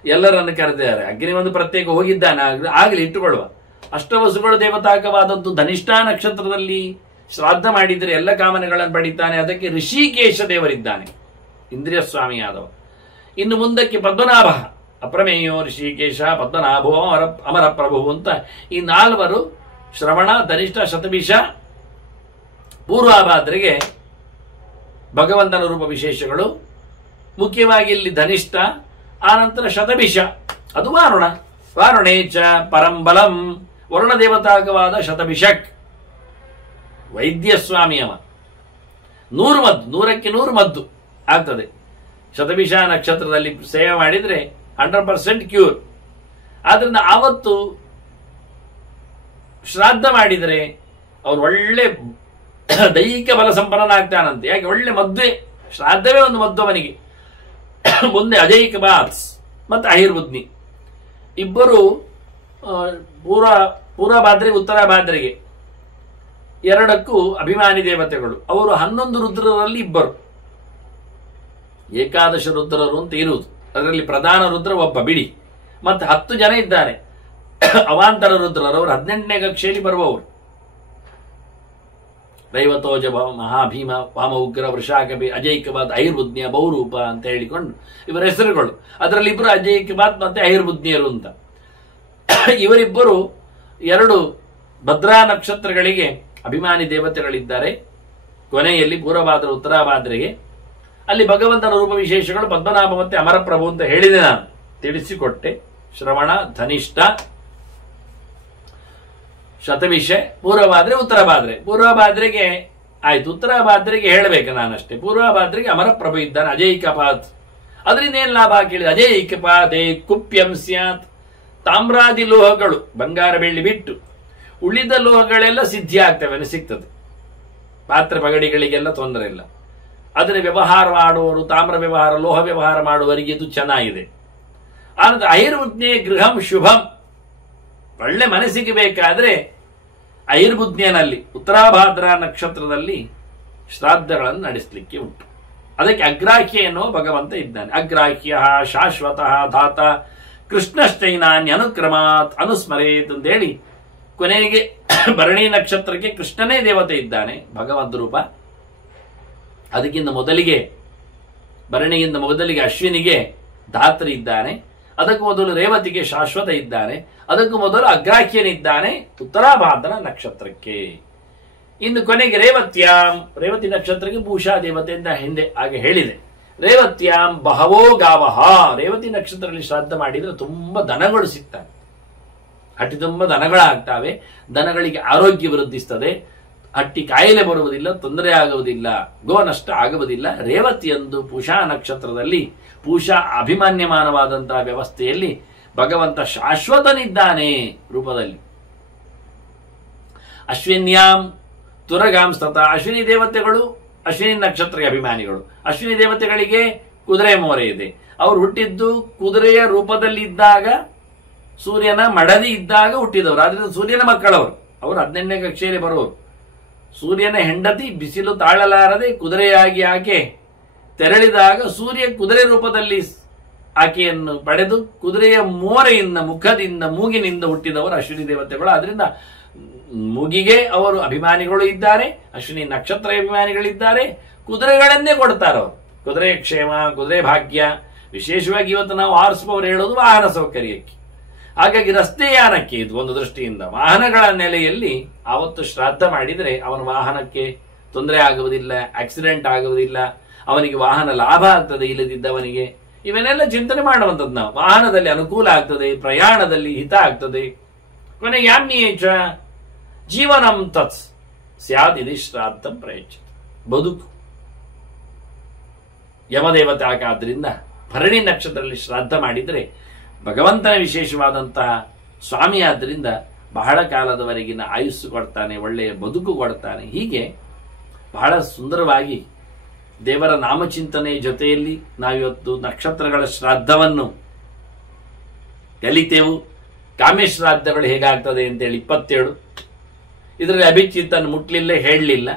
ಎಲ್ಲರನ್ನು ಕರೆದಿದ್ದಾರೆ. ಅಗ್ನಿ ಒಂದು ಪ್ರತ್ಯೇಕ ಹೋಗಿದ್ದಾನೆ, ಆಗಲಿ ಇಟ್ಟುಕೊಳ್ಳುವ. ಅಷ್ಟವಸುಗಳು ದೇವತಾಕವಾದದ್ದು ಧನಿಷ್ಠಾ ನಕ್ಷತ್ರದಲ್ಲಿ ಶ್ರಾದ್ದ ಮಾಡಿದರೆ ಎಲ್ಲ ಕಾಮನೆಗಳನ್ನು ಪಡಿತಾನೆ. ಅದಕ್ಕೆ ಋಷಿಕೇಶ ದೇವರಿದ್ದಾನೆ, ಇಂದ್ರಿಯ ಸ್ವಾಮಿಯಾದವ. ಇನ್ನು ಮುಂದಕ್ಕೆ ಪದ್ಮನಾಭ, ಅಪ್ರಮೇಯೋ ಋಷಿಕೇಶ ಪದ್ಮನಾಭೋ ಅಮರ ಪ್ರಭು ಅಂತ ಈ ನಾಲ್ವರು ಶ್ರವಣ, ಧನಿಷ್ಠ, ಶತಭಿಷ, ಪೂರ್ವಾಭಾದ್ರೆಗೆ ಭಗವಂತನ ರೂಪ ವಿಶೇಷಗಳು. ಮುಖ್ಯವಾಗಿ ಇಲ್ಲಿ ಧನಿಷ್ಠ, ಆನಂತರ ಶತಭಿಷ, ಅದು ವಾರುಣ. ವಾರುಣೇಚ ಪರಂಬಲಂ, ವರುಣ ದೇವತಾಕವಾದ ಶತಭಿಷಕ್ ವೈದ್ಯ ಸ್ವಾಮಿಯವ. 100 ಮದ್ದು, 100ಕ್ಕೆ 100 ಮದ್ದು ಆಗ್ತದೆ. ಶತಭಿಷ ನಕ್ಷತ್ರದಲ್ಲಿ ಸೇವೆ ಮಾಡಿದರೆ 100% ಕ್ಯೂರ್. ಆದ್ರಿಂದ ಆವತ್ತು ಶ್ರಾದ್ದ ಮಾಡಿದರೆ ಅವನು ಒಳ್ಳೆ ದೈಹಿಕ ಬಲ ಸಂಪನ್ನನಾಗ್ತಾನಂತೆ. ಯಾಕೆ? ಒಳ್ಳೆ ಮದ್ವೆ, ಶ್ರಾದ್ದವೇ ಒಂದು ಮದ್ದು ಅವನಿಗೆ. ಮುಂದೆ ಅಜೈಕ ಬಾತ್ಸ್ ಮತ್ತು ಅಹಿರ್ಬುದ್ನಿ ಇಬ್ಬರು ಪೂರ್ವ ಭಾದ್ರೆಗೆ ಉತ್ತರ ಭಾದ್ರೆಗೆ ಎರಡಕ್ಕೂ ಅಭಿಮಾನಿ ದೇವತೆಗಳು. ಅವರು 11 ರುದ್ರರಲ್ಲಿ ಇಬ್ಬರು, ಏಕಾದಶ ರುದ್ರರು ಅಂತ ಇರುವುದು. ಅದರಲ್ಲಿ ಪ್ರಧಾನ ರುದ್ರ ಒಬ್ಬ ಬಿಡಿ, ಮತ್ತೆ 10 ಜನ ಇದ್ದಾರೆ ಅವಾಂತರ ರುದ್ರರು. ಅವರು 18ನೇ ಕಕ್ಷೆಯಲ್ಲಿ ಬರುವವರು. ರೈವತೋಜ ಮಹಾಭೀಮ, ವಾಮ ಉಗ್ರ, ವೃಷಾಕಬಿ, ಅಜೈಕಬಾದ್, ಅಹಿರ್ಬುದ್ನಿಯ, ಬಹುರೂಪ ಅಂತ ಹೇಳಿಕೊಂಡು ಇವರ ಹೆಸರುಗಳು. ಅದರಲ್ಲಿ ಇಬ್ಬರು ಅಜೈಕಬಾದ್ ಮತ್ತೆ ಅಹಿರ್ಬುದ್ನಿಯರು ಅಂತ. ಇವರಿಬ್ಬರು 2 ಭದ್ರಾ ನಕ್ಷತ್ರಗಳಿಗೆ ಅಭಿಮಾನಿ ದೇವತೆಗಳಿದ್ದಾರೆ. ಕೊನೆಯಲ್ಲಿ ಪೂರ್ವಭಾದ್ರ ಉತ್ತರಾಭಾದ್ರೆಗೆ ಅಲ್ಲಿ ಭಗವಂತನ ರೂಪ ವಿಶೇಷಗಳು ಪದ್ಮನಾಭ ಮತ್ತೆ ಅಮರಪ್ರಭು ಅಂತ ಹೇಳಿದೆ, ನಾನು ತಿಳಿಸಿಕೊಟ್ಟೆ. ಶ್ರವಣ, ಧನಿಷ್ಠ, ಶತಭಿಷೆ, ಪೂರ್ವಭಾದ್ರೆ, ಉತ್ತರಭಾದ್ರೆ. ಪೂರ್ವಭಾದ್ರೆಗೆ ಆಯ್ತು, ಉತ್ತರಭಾದ್ರೆಗೆ ಹೇಳಬೇಕು ನಾನಷ್ಟೇ. ಪೂರ್ವಭಾದ್ರೆಗೆ ಅಮರಪ್ರಭು ಇದ್ದಾನೆ, ಅಜೈಕಪಾತ್. ಅದರಿಂದ ಏನ್ ಲಾಭ ಕೇಳಿದೆ? ಅಜೈಕಪಾದೇ ಕುಪ್ಯಂ ಸ್ಯಾತ್. ತಾಮ್ರಾದಿ ಲೋಹಗಳು, ಬಂಗಾರ ಬೆಳ್ಳಿ ಬಿಟ್ಟು ಉಳಿದ ಲೋಹಗಳೆಲ್ಲ ಸಿದ್ಧಿ ಆಗ್ತವೆ, ಸಿಗ್ತದೆ. ಪಾತ್ರ ಪಗಡಿಗಳಿಗೆಲ್ಲ ತೊಂದರೆ ಇಲ್ಲ. ಅದನ್ನು ವ್ಯವಹಾರ ಮಾಡುವವರು, ತಾಮ್ರ ವ್ಯವಹಾರ, ಲೋಹ ವ್ಯವಹಾರ ಮಾಡುವವರಿಗೆ ಇದು ಚೆನ್ನಾಗಿದೆ. ಆನಂತರ ಅಹಿರ್ಬುದ್ನೇ ಗೃಹಂ ಶುಭಂ, ಒಳ್ಳೆ ಮನಸ್ಸಿಗೆ ಬೇಕಾದ್ರೆ ಅಹಿರ್ಬುದ್ನಿಯನಲ್ಲಿ ಉತ್ತರಾಭಾದ್ರ ನಕ್ಷತ್ರದಲ್ಲಿ ಶ್ರಾದ್ದಗಳನ್ನು ನಡೆಸಲಿಕ್ಕೆ ಉಂಟು. ಅದಕ್ಕೆ ಅಗ್ರಾಹ್ಯ ಎನ್ನುವ ಭಗವಂತ ಇದ್ದಾನೆ. ಅಗ್ರಾಹ್ಯ ಶಾಶ್ವತಃ ಧಾತ ಕೃಷ್ಣಶ್ಚೈನಾನ್ಯ ಅನುಕ್ರಮಾತ್ ಅನುಸ್ಮರೇತ್ ಅಂತೇಳಿ ಕೊನೆಗೆ ಭರಣಿ ನಕ್ಷತ್ರಕ್ಕೆ ಕೃಷ್ಣನೇ ದೇವತೆ ಇದ್ದಾನೆ, ಭಗವಂತ ರೂಪ. ಅದಕ್ಕಿಂತ ಮೊದಲಿಗೆ ಭರಣಿಗಿಂತ ಮೊದಲಿಗೆ ಅಶ್ವಿನಿಗೆ ಧಾತ್ರಿ ಇದ್ದಾನೆ. ಅದಕ್ಕೂ ಮೊದಲು ರೇವತಿಗೆ ಶಾಶ್ವತ ಇದ್ದಾನೆ. ಅದಕ್ಕೂ ಮೊದಲು ಅಗ್ರಾಹ್ಯನಿದ್ದಾನೆ ಉತ್ತರಾಭಾದ್ರ ನಕ್ಷತ್ರಕ್ಕೆ. ಇನ್ನು ಕೊನೆಗೆ ರೇವತಿ ನಕ್ಷತ್ರಕ್ಕೆ ಭೂಷಾ ದೇವತೆ ಅಂತ ಹಿಂದೆ ಹಾಗೆ ಹೇಳಿದೆ. ರೇವತ್ಯಾಂ ಬಹವೋ ಗಾವಹ, ರೇವತಿ ನಕ್ಷತ್ರದಲ್ಲಿ ಶ್ರಾದ್ದ ಮಾಡಿದ್ರೆ ತುಂಬಾ ದನಗಳು ಸಿಗ್ತವೆ, ಹಟ್ಟಿ ತುಂಬಾ ದನಗಳಾಗ್ತವೆ. ದನಗಳಿಗೆ ಆರೋಗ್ಯ ವೃದ್ಧಿಸ್ತದೆ, ಹಟ್ಟಿ ಕಾಯಿಲೆ ಬರುವುದಿಲ್ಲ, ತೊಂದರೆ ಆಗುವುದಿಲ್ಲ, ಗೋ ನಷ್ಟ ಆಗುವುದಿಲ್ಲ. ರೇವತಿಯಂದು ಪೂಷಾ ನಕ್ಷತ್ರದಲ್ಲಿ, ಪೂಷಾ ಅಭಿಮಾನ್ಯಮಾನವಾದಂತಹ ವ್ಯವಸ್ಥೆಯಲ್ಲಿ ಭಗವಂತ ಶಾಶ್ವತನಿದ್ದಾನೆ ರೂಪದಲ್ಲಿ. ಅಶ್ವಿನ್ಯಾಂ ತುರಗಾಂ ಸ್ತತ, ಅಶ್ವಿನಿ ದೇವತೆಗಳು ಅಶ್ವಿನಿ ನಕ್ಷತ್ರಕ್ಕೆ ಅಭಿಮಾನಿಗಳು. ಅಶ್ವಿನಿ ದೇವತೆಗಳಿಗೆ ಕುದುರೆ ಮೋರೆ ಇದೆ. ಅವರು ಹುಟ್ಟಿದ್ದು ಕುದುರೆಯ ರೂಪದಲ್ಲಿದ್ದಾಗ, ಸೂರ್ಯನ ಮಡದಿ ಇದ್ದಾಗ ಹುಟ್ಟಿದವರು. ಆದ್ರಿಂದ ಸೂರ್ಯನ ಮಕ್ಕಳವರು. ಅವರು 18ನೇ ಕಕ್ಷೆಯಲ್ಲಿ ಬರುವವರು. ಸೂರ್ಯನ ಹೆಂಡತಿ ಬಿಸಿಲು ತಾಳಲಾರದೆ ಕುದುರೆಯಾಗಿ ಆಕೆ ತೆರಳಿದಾಗ ಸೂರ್ಯ ಕುದುರೆ ರೂಪದಲ್ಲಿ ಆಕೆಯನ್ನು ಪಡೆದು ಕುದುರೆಯ ಮೋರೆಯಿಂದ, ಮುಖದಿಂದ, ಮೂಗಿನಿಂದ ಹುಟ್ಟಿದವರು ಅಶ್ವಿನಿ ದೇವತೆಗಳು. ಆದ್ರಿಂದ ಮುಗಿಗೆ ಅವರು ಅಭಿಮಾನಿಗಳು ಇದ್ದಾರೆ, ಅಶ್ವಿನಿ ನಕ್ಷತ್ರ ಅಭಿಮಾನಿಗಳಿದ್ದಾರೆ. ಕುದುರೆಗಳನ್ನೇ ಕೊಡ್ತಾರೆ ಅವರು. ಕುದುರೆ ಕ್ಷೇಮ, ಕುದುರೆ ಭಾಗ್ಯ. ವಿಶೇಷವಾಗಿ ಇವತ್ತು ನಾವು ಹಾರ್ಸ್ ಪವರ್ ಹೇಳೋದು ವಾಹನ ಸೌಕರ್ಯಕ್ಕೆ. ಹಾಗಾಗಿ ರಸ್ತೆಯಾನಕ್ಕೆ ಇದು ಒಂದು ದೃಷ್ಟಿಯಿಂದ ವಾಹನಗಳ ನೆಲೆಯಲ್ಲಿ ಆವತ್ತು ಶ್ರಾದ್ದ ಮಾಡಿದರೆ ಅವನ ವಾಹನಕ್ಕೆ ತೊಂದರೆ ಆಗುವುದಿಲ್ಲ, ಆಕ್ಸಿಡೆಂಟ್ ಆಗುವುದಿಲ್ಲ, ಅವನಿಗೆ ವಾಹನ ಲಾಭ ಆಗ್ತದೆ, ಇಲ್ಲದಿದ್ದವನಿಗೆ. ಇವನ್ನೆಲ್ಲ ಚಿಂತನೆ ಮಾಡುವಂಥದ್ದು ನಾವು. ವಾಹನದಲ್ಲಿ ಅನುಕೂಲ ಆಗ್ತದೆ, ಪ್ರಯಾಣದಲ್ಲಿ ಹಿತ ಆಗ್ತದೆ. ಕೊನೆಗೆ ಯಾಮ್ಯೇಚ ಜೀವನಂ ತತ್ಸ್ ಸ್ಯಾದಿದಿ ಶ್ರಾದ್ದಂ ಪ್ರಯಚ್ಛ, ಬದುಕು ಯಮದೇವತೆ ಆದ್ರಿಂದ ಭರಣಿ ನಕ್ಷತ್ರದಲ್ಲಿ ಶ್ರಾದ್ದ ಮಾಡಿದರೆ ಭಗವಂತನ ವಿಶೇಷವಾದಂತಹ ಸ್ವಾಮಿ ಆದ್ದರಿಂದ ಬಹಳ ಕಾಲದವರೆಗಿನ ಆಯುಸ್ಸು ಕೊಡ್ತಾನೆ, ಒಳ್ಳೆಯ ಬದುಕು ಕೊಡ್ತಾನೆ. ಹೀಗೆ ಬಹಳ ಸುಂದರವಾಗಿ ದೇವರ ನಾಮಚಿಂತನೆಯ ಜೊತೆಯಲ್ಲಿ ನಾವಿವತ್ತು ನಕ್ಷತ್ರಗಳ ಶ್ರಾದ್ದವನ್ನು ಕಲಿತೆವು. ಕಾಮ್ಯ ಶ್ರಾದ್ದಗಳು ಹೇಗಾಗ್ತದೆ ಅಂತೇಳಿ 27. ಇದರಲ್ಲಿ ಅಭಿಚಿಂತನ ಮುಟ್ಲಿಲ್ಲ, ಹೇಳಲಿಲ್ಲ.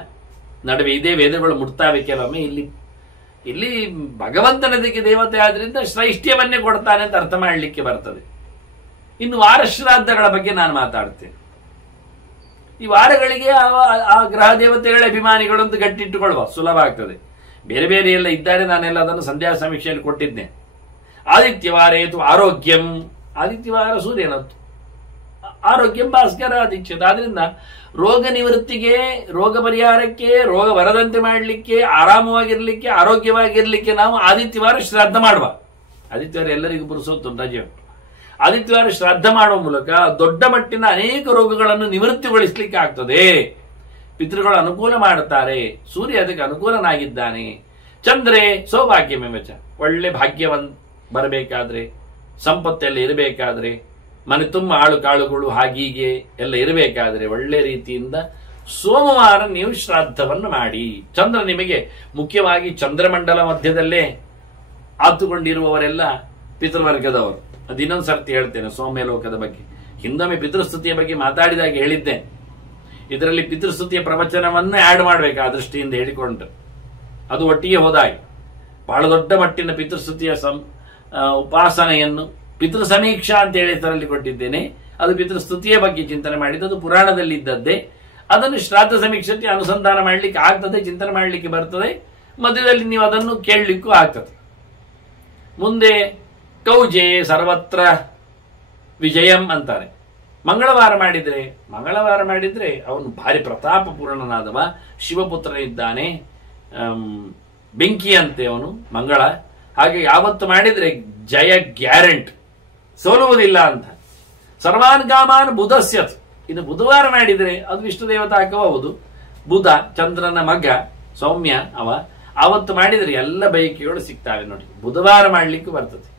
ನಡುವೆ ಇದೇ ವೇದಗಳು ಮುಟ್ತಾವೆ ಕೆಲವೊಮ್ಮೆ. ಇಲ್ಲಿ ಭಗವಂತನದಕ್ಕೆ ದೇವತೆ ಆದ್ರಿಂದ ಶ್ರೈಷ್ಟ್ಯವನ್ನೇ ಕೊಡ್ತಾನೆ ಅಂತ ಅರ್ಥ ಮಾಡಲಿಕ್ಕೆ ಬರ್ತದೆ. ಇನ್ನು ವಾರಶ್ರಾದ್ದಗಳ ಬಗ್ಗೆ ನಾನು ಮಾತಾಡ್ತೇನೆ. ಈ ವಾರಗಳಿಗೆ ಆ ಗ್ರಹ ದೇವತೆಗಳ ಅಭಿಮಾನಿಗಳು ಅಂತ ಗಟ್ಟಿಟ್ಟುಕೊಳ್ಳುವ ಸುಲಭ ಆಗ್ತದೆ. ಬೇರೆ ಬೇರೆ ಎಲ್ಲ ಇದ್ದಾರೆ, ನಾನೆಲ್ಲ ಅದನ್ನು ಸಂಧ್ಯಾ ಸಮೀಕ್ಷೆಯಲ್ಲಿ ಕೊಟ್ಟಿದ್ದೆ. ಆದಿತ್ಯವಾರೇತು ಆರೋಗ್ಯಂ, ಆದಿತ್ಯವಾರ ಸೂರ್ಯನತ್ತು, ಆರೋಗ್ಯಂ ಭಾಸ್ಕರ ಆದಿತ್ಯದ. ಆದ್ರಿಂದ ರೋಗ ನಿವೃತ್ತಿಗೆ, ರೋಗ ಪರಿಹಾರಕ್ಕೆ, ರೋಗ ಬರದಂತೆ ಮಾಡಲಿಕ್ಕೆ, ಆರಾಮವಾಗಿರ್ಲಿಕ್ಕೆ, ಆರೋಗ್ಯವಾಗಿರ್ಲಿಕ್ಕೆ ನಾವು ಆದಿತ್ಯವಾರ ಶ್ರಾದ್ದ ಮಾಡುವ. ಆದಿತ್ಯವಾರ ಎಲ್ಲರಿಗೂ ಪುರುಷೋತ್ತಮ ರಜೆ ಉಂಟು. ಆದಿತ್ಯವಾರ ಶ್ರಾದ್ದ ಮಾಡುವ ಮೂಲಕ ದೊಡ್ಡ ಮಟ್ಟಿನ ಅನೇಕ ರೋಗಗಳನ್ನು ನಿವೃತ್ತಿಗೊಳಿಸಲಿಕ್ಕೆ ಆಗ್ತದೆ. ಪಿತೃಗಳು ಅನುಕೂಲ ಮಾಡುತ್ತಾರೆ, ಸೂರ್ಯ ಅದಕ್ಕೆ ಅನುಕೂಲನಾಗಿದ್ದಾನೆ. ಚಂದ್ರೆ ಸೌಭಾಗ್ಯಮೆಂಬಚ, ಒಳ್ಳೆ ಭಾಗ್ಯವಂತ ಬರಬೇಕಾದ್ರೆ, ಸಂಪತ್ತೆಲ್ಲ ಇರಬೇಕಾದ್ರೆ, ಮನೆ ತುಂಬ ಆಳು ಕಾಳುಗಳು ಹಾಗೀಗೆ ಎಲ್ಲ ಇರಬೇಕಾದ್ರೆ ಒಳ್ಳೆ ರೀತಿಯಿಂದ ಸೋಮವಾರ ನೀವು ಶ್ರಾದ್ದವನ್ನು ಮಾಡಿ. ಚಂದ್ರ ನಿಮಗೆ ಮುಖ್ಯವಾಗಿ ಚಂದ್ರಮಂಡಲ ಮಧ್ಯದಲ್ಲೇ ಆತುಕೊಂಡಿರುವವರೆಲ್ಲ ಪಿತೃವರ್ಗದವರು. ಅದು ಇನ್ನೊಂದು ಸರ್ತಿ ಹೇಳ್ತೇನೆ ಸೌಮ್ಯಲೋಕದ ಬಗ್ಗೆ. ಹಿಂದೊಮ್ಮೆ ಪಿತೃಸ್ತುತಿಯ ಬಗ್ಗೆ ಮಾತಾಡಿದಾಗ ಹೇಳಿದ್ದೆ. ಇದರಲ್ಲಿ ಪಿತೃಸ್ತುತಿಯ ಪ್ರವಚನವನ್ನು ಆಡ್ ಮಾಡಬೇಕು ಆ ದೃಷ್ಟಿಯಿಂದ ಹೇಳಿಕೊಂಡು, ಅದು ಒಟ್ಟಿಗೆ ಹೋದಾಗ ಬಹಳ ದೊಡ್ಡ ಮಟ್ಟಿನ ಪಿತೃಸ್ತುತಿಯ ಉಪಾಸನೆಯನ್ನು ಪಿತೃ ಸಮೀಕ್ಷಾ ಅಂತ ಹೇಳಿ ಇದರಲ್ಲಿ ಕೊಟ್ಟಿದ್ದೇನೆ. ಅದು ಪಿತೃಸ್ತುತಿಯ ಬಗ್ಗೆ ಚಿಂತನೆ ಮಾಡಿದ್ದು, ಅದು ಪುರಾಣದಲ್ಲಿ ಇದ್ದದ್ದೇ. ಅದನ್ನು ಶ್ರಾದ್ದ ಸಮೀಕ್ಷೆಗೆ ಅನುಸಂಧಾನ ಮಾಡಲಿಕ್ಕೆ ಆಗ್ತದೆ, ಚಿಂತನೆ ಮಾಡಲಿಕ್ಕೆ ಬರ್ತದೆ. ಮಧ್ಯದಲ್ಲಿ ನೀವು ಅದನ್ನು ಕೇಳಲಿಕ್ಕೂ ಆಗ್ತದೆ. ಮುಂದೆ ಕೌಜೆ ಸರ್ವತ್ರ ವಿಜಯಂ ಅಂತಾರೆ. ಮಂಗಳವಾರ ಮಾಡಿದ್ರೆ ಅವನು ಭಾರಿ ಪ್ರತಾಪಪೂರ್ಣನಾದವ, ಶಿವಪುತ್ರನಿದ್ದಾನೆ, ಬೆಂಕಿ ಅಂತೆ ಅವನು ಮಂಗಳ. ಹಾಗೆ ಯಾವತ್ತು ಮಾಡಿದ್ರೆ ಜಯ ಗ್ಯಾರಂಟ್, ಸೋಲುವುದಿಲ್ಲ ಅಂತ. ಸರ್ವಾನ್ ಕಾಮಾನ್ ಬುಧಸ್ಯತ್. ಇನ್ನು ಬುಧವಾರ ಮಾಡಿದ್ರೆ ಅದು ವಿಷ್ಣು ದೇವತಾಕವ ಹೌದು, ಬುಧ ಚಂದ್ರನ ಮಗ ಸೌಮ್ಯ ಅವ. ಆವತ್ತು ಮಾಡಿದ್ರೆ ಎಲ್ಲ ಬಯಕೆಗಳು ಸಿಗ್ತಾವೆ ನೋಡಿ. ಬುಧವಾರ ಮಾಡ್ಲಿಕ್ಕೂ ಬರ್ತದೆ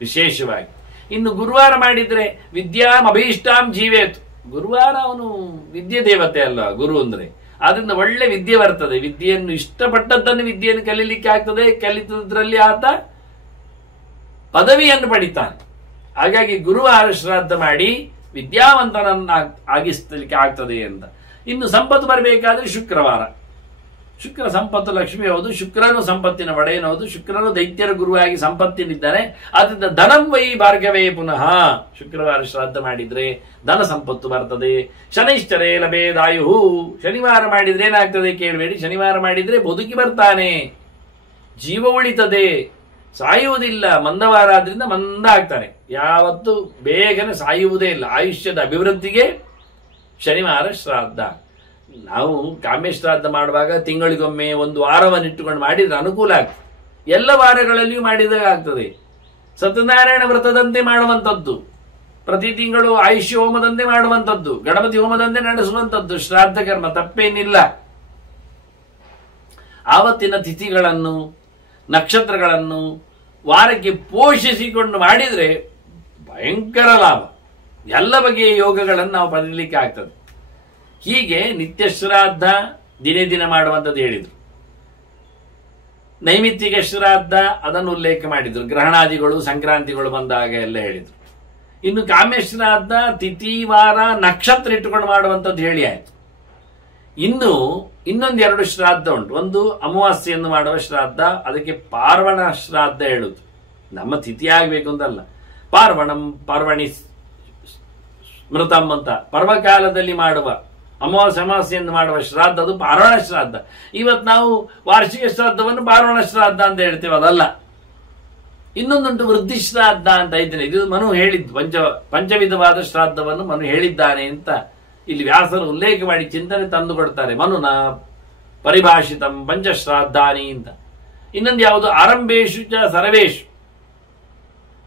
ವಿಶೇಷವಾಗಿ. ಇನ್ನು ಗುರುವಾರ ಮಾಡಿದ್ರೆ ವಿದ್ಯಾಂ ಅಭೀಷ್ಟಾಂ ಜೀವೇತು. ಗುರುವಾರ ಅವನು ವಿದ್ಯೆ ದೇವತೆ ಅಲ್ಲ ಗುರು ಅಂದ್ರೆ, ಆದ್ರಿಂದ ಒಳ್ಳೆ ವಿದ್ಯೆ ಬರ್ತದೆ. ವಿದ್ಯೆಯನ್ನು ಇಷ್ಟಪಟ್ಟದ್ದನ್ನು ವಿದ್ಯೆಯನ್ನು ಕಲೀಲಿಕ್ಕೆ ಆಗ್ತದೆ. ಕಲಿತದ್ರಲ್ಲಿ ಆತ ಪದವಿಯನ್ನು ಪಡಿತಾನೆ. ಹಾಗಾಗಿ ಗುರುವಾರ ಶ್ರಾದ್ದ ಮಾಡಿ ವಿದ್ಯಾವಂತನನ್ನ ಆಗಿಸಲಿಕ್ಕೆ ಆಗ್ತದೆ ಅಂತ. ಇನ್ನು ಸಂಪತ್ತು ಬರಬೇಕಾದ್ರೆ ಶುಕ್ರವಾರ. ಶುಕ್ರ ಸಂಪತ್ತು ಲಕ್ಷ್ಮಿ ಹೌದು, ಶುಕ್ರನು ಸಂಪತ್ತಿನ ಒಡೆಯನೌದು, ಶುಕ್ರನು ದೈತ್ಯರ ಗುರುವಾಗಿ ಸಂಪತ್ತಿನಿದ್ದಾನೆ. ಆದ್ರಿಂದ ಧನಂ ವೈ ಭಾರ್ಗವೇ ಪುನಃ. ಶುಕ್ರವಾರ ಶ್ರಾದ್ದ ಮಾಡಿದ್ರೆ ಧನ ಸಂಪತ್ತು ಬರ್ತದೆ. ಶನೈಶ್ಚರೇ ಲಭೇದಾಯು. ಶನಿವಾರ ಮಾಡಿದ್ರೆ ಏನಾಗ್ತದೆ ಕೇಳಬೇಡಿ. ಶನಿವಾರ ಮಾಡಿದ್ರೆ ಬದುಕಿ ಬರ್ತಾನೆ, ಜೀವ ಉಳಿತದೆ, ಸಾಯುವುದಿಲ್ಲ. ಮಂದವಾರ ಆದ್ರಿಂದ ಮಂದ ಆಗ್ತಾನೆ, ಯಾವತ್ತು ಬೇಗನೆ ಸಾಯುವುದೇ ಇಲ್ಲ. ಆಯುಷ್ಯದ ಅಭಿವೃದ್ಧಿಗೆ ಶನಿವಾರ ಶ್ರಾದ್ದ. ನಾವು ಕಾಮ್ಯ ಶ್ರಾದ್ದ ಮಾಡುವಾಗ ತಿಂಗಳಿಗೊಮ್ಮೆ ಒಂದು ವಾರವನ್ನು ಇಟ್ಟುಕೊಂಡು ಮಾಡಿದ್ರೆ ಅನುಕೂಲ ಆಗ್ತದೆ. ಎಲ್ಲ ವಾರಗಳಲ್ಲಿಯೂ ಮಾಡಿದಾಗ ಆಗ್ತದೆ. ಸತ್ಯನಾರಾಯಣ ವ್ರತದಂತೆ ಮಾಡುವಂಥದ್ದು, ಪ್ರತಿ ತಿಂಗಳು ಆಯುಷ್ಯ ಹೋಮದಂತೆ ಮಾಡುವಂಥದ್ದು, ಗಣಪತಿ ಹೋಮದಂತೆ ನಡೆಸುವಂಥದ್ದು ಶ್ರಾದ್ದ ಕರ್ಮ, ತಪ್ಪೇನಿಲ್ಲ. ಆವತ್ತಿನ ತಿಥಿಗಳನ್ನು ನಕ್ಷತ್ರಗಳನ್ನು ವಾರಕ್ಕೆ ಪೋಷಿಸಿಕೊಂಡು ಮಾಡಿದ್ರೆ ಭಯಂಕರ ಲಾಭ. ಎಲ್ಲ ಬಗೆಯ ಯೋಗಗಳನ್ನು ನಾವು ಪಡೆಯಲಿಕ್ಕೆ ಆಗ್ತದೆ. ಹೀಗೆ ನಿತ್ಯ ಶ್ರಾದ್ದ ದಿನೇ ದಿನ ಮಾಡುವಂಥದ್ದು ಹೇಳಿದ್ರು. ನೈಮಿತ್ತಿಕ ಶ್ರಾದ್ದ ಅದನ್ನು ಉಲ್ಲೇಖ ಮಾಡಿದ್ರು. ಗ್ರಹಣಾದಿಗಳು ಸಂಕ್ರಾಂತಿಗಳು ಬಂದಾಗ ಎಲ್ಲ ಹೇಳಿದ್ರು. ಇನ್ನು ಕಾಮ್ಯ ಶ್ರಾದ್ದ ತಿಥಿ ವಾರ ನಕ್ಷತ್ರ ಇಟ್ಟುಕೊಂಡು ಮಾಡುವಂಥದ್ದು ಹೇಳಿ ಆಯ್ತು. ಇನ್ನು ಇನ್ನೊಂದೆರಡು ಶ್ರಾದ್ದ ಉಂಟು. ಒಂದು ಅಮಾವಾಸ್ಯೆಯನ್ನು ಮಾಡುವ ಶ್ರಾದ್ದ, ಅದಕ್ಕೆ ಪಾರ್ವಣ ಶ್ರಾದ್ದ ಹೇಳುದು. ನಮ್ಮ ತಿಥಿ ಆಗಬೇಕು ಅಂತಲ್ಲ, ಪಾರ್ವಣಿ ಸ್ಮೃತಂ ಅಂತ ಪರ್ವಕಾಲದಲ್ಲಿ ಮಾಡುವ ಅಮಾವಾಸ್ಯೆಯನ್ನು ಮಾಡುವ ಶ್ರಾದ್ದ, ಅದು ಪಾರ್ವಣ ಶ್ರಾದ್ದ. ಇವತ್ತು ನಾವು ವಾರ್ಷಿಕ ಶ್ರಾದ್ದವನ್ನು ಪಾರ್ವಣ ಶ್ರಾದ್ದ ಅಂತ ಹೇಳ್ತೇವೆ, ಅದಲ್ಲ. ಇನ್ನೊಂದುಂಟು ವೃದ್ಧಿ ಶ್ರಾದ್ದ ಅಂತ ಇದ್ದೇನೆ. ಇದು ಮನು ಹೇಳಿದ್ದು, ಪಂಚವಿಧವಾದ ಶ್ರಾದ್ದವನ್ನು ಮನು ಹೇಳಿದ್ದಾನೆ ಅಂತ ಇಲ್ಲಿ ವ್ಯಾಸರು ಉಲ್ಲೇಖ ಮಾಡಿ ಚಿಂತನೆ ತಂದು ಕೊಡ್ತಾರೆ. ಮನುನ ಪರಿಭಾಷಿತಂ ಪಂಚಶ್ರಾದ್ದಾನಿ ಅಂತ. ಇನ್ನೊಂದು ಯಾವುದು, ಆರಂಭೇಶು ಚ ಸರ್ವೇಶು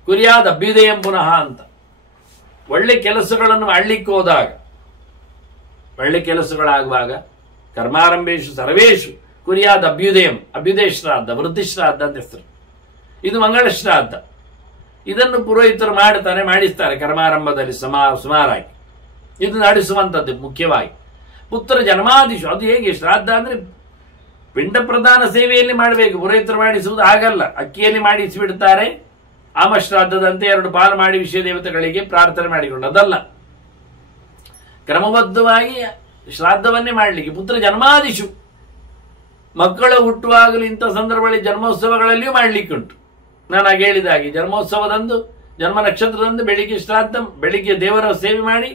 ಕುರಿಯಾದ ಅಭ್ಯುದಯಂ ಪುನಃ ಅಂತ. ಒಳ್ಳೆ ಕೆಲಸಗಳನ್ನು ಮಾಡಲಿಕ್ಕೆ ಹೋದಾಗ, ಒಳ್ಳೆ ಕೆಲಸಗಳಾಗುವಾಗ ಕರ್ಮಾರಂಭೇಶು ಸರ್ವೇಶು ಕುರಿಯಾದ ಅಭ್ಯುದಯಂ, ಅಭ್ಯುದಯ ಶ್ರಾದ್ದ, ವೃದ್ಧಿ ಶ್ರಾದ್ದ ಅಂತ ಹೆಸರು. ಇದು ಮಂಗಳ ಶ್ರಾದ್ದ. ಇದನ್ನು ಪುರೋಹಿತರು ಮಾಡಿಸ್ತಾರೆ ಕರ್ಮಾರಂಭದಲ್ಲಿ ಸುಮಾರಾಗಿ. ಇದು ನಡೆಸುವಂಥದ್ದು ಮುಖ್ಯವಾಗಿ. ಪುತ್ರ ಜನ್ಮಾದಿಶು, ಅದು ಹೇಗೆ ಶ್ರಾದ್ದ ಅಂದ್ರೆ ಪಿಂಡ ಪ್ರದಾನ ಸೇವೆಯಲ್ಲಿ ಮಾಡಬೇಕು, ಪುರೋಹಿತರು ಮಾಡಿಸುವುದು ಹಾಗಲ್ಲ. ಅಕ್ಕಿಯಲ್ಲಿ ಮಾಡಿಸಿಬಿಡ್ತಾರೆ, ಆಮ ಶ್ರಾದ್ದದಂತೆ 2 ಪಾಲು ಮಾಡಿ ವಿಷಯ ದೇವತೆಗಳಿಗೆ ಪ್ರಾರ್ಥನೆ ಮಾಡಿಕೊಂಡು, ಅದಲ್ಲ. ಕ್ರಮಬದ್ಧವಾಗಿ ಶ್ರಾದ್ದವನ್ನೇ ಮಾಡಲಿಕ್ಕೆ. ಪುತ್ರ ಜನ್ಮಾದಿಶು, ಮಕ್ಕಳ ಹುಟ್ಟುವಾಗಲೂ ಇಂಥ ಸಂದರ್ಭಗಳಲ್ಲಿ ಜನ್ಮೋತ್ಸವಗಳಲ್ಲಿಯೂ ಮಾಡಲಿಕ್ಕೆ ಉಂಟು. ನಾನು ಆಗ ಹೇಳಿದ ಹಾಗೆ ಜನ್ಮೋತ್ಸವದಂದು, ಜನ್ಮ ನಕ್ಷತ್ರದಂದು ಬೆಳಿಗ್ಗೆ ಶ್ರಾದ್ದ, ಬೆಳಿಗ್ಗೆ ದೇವರ ಸೇವೆ ಮಾಡಿ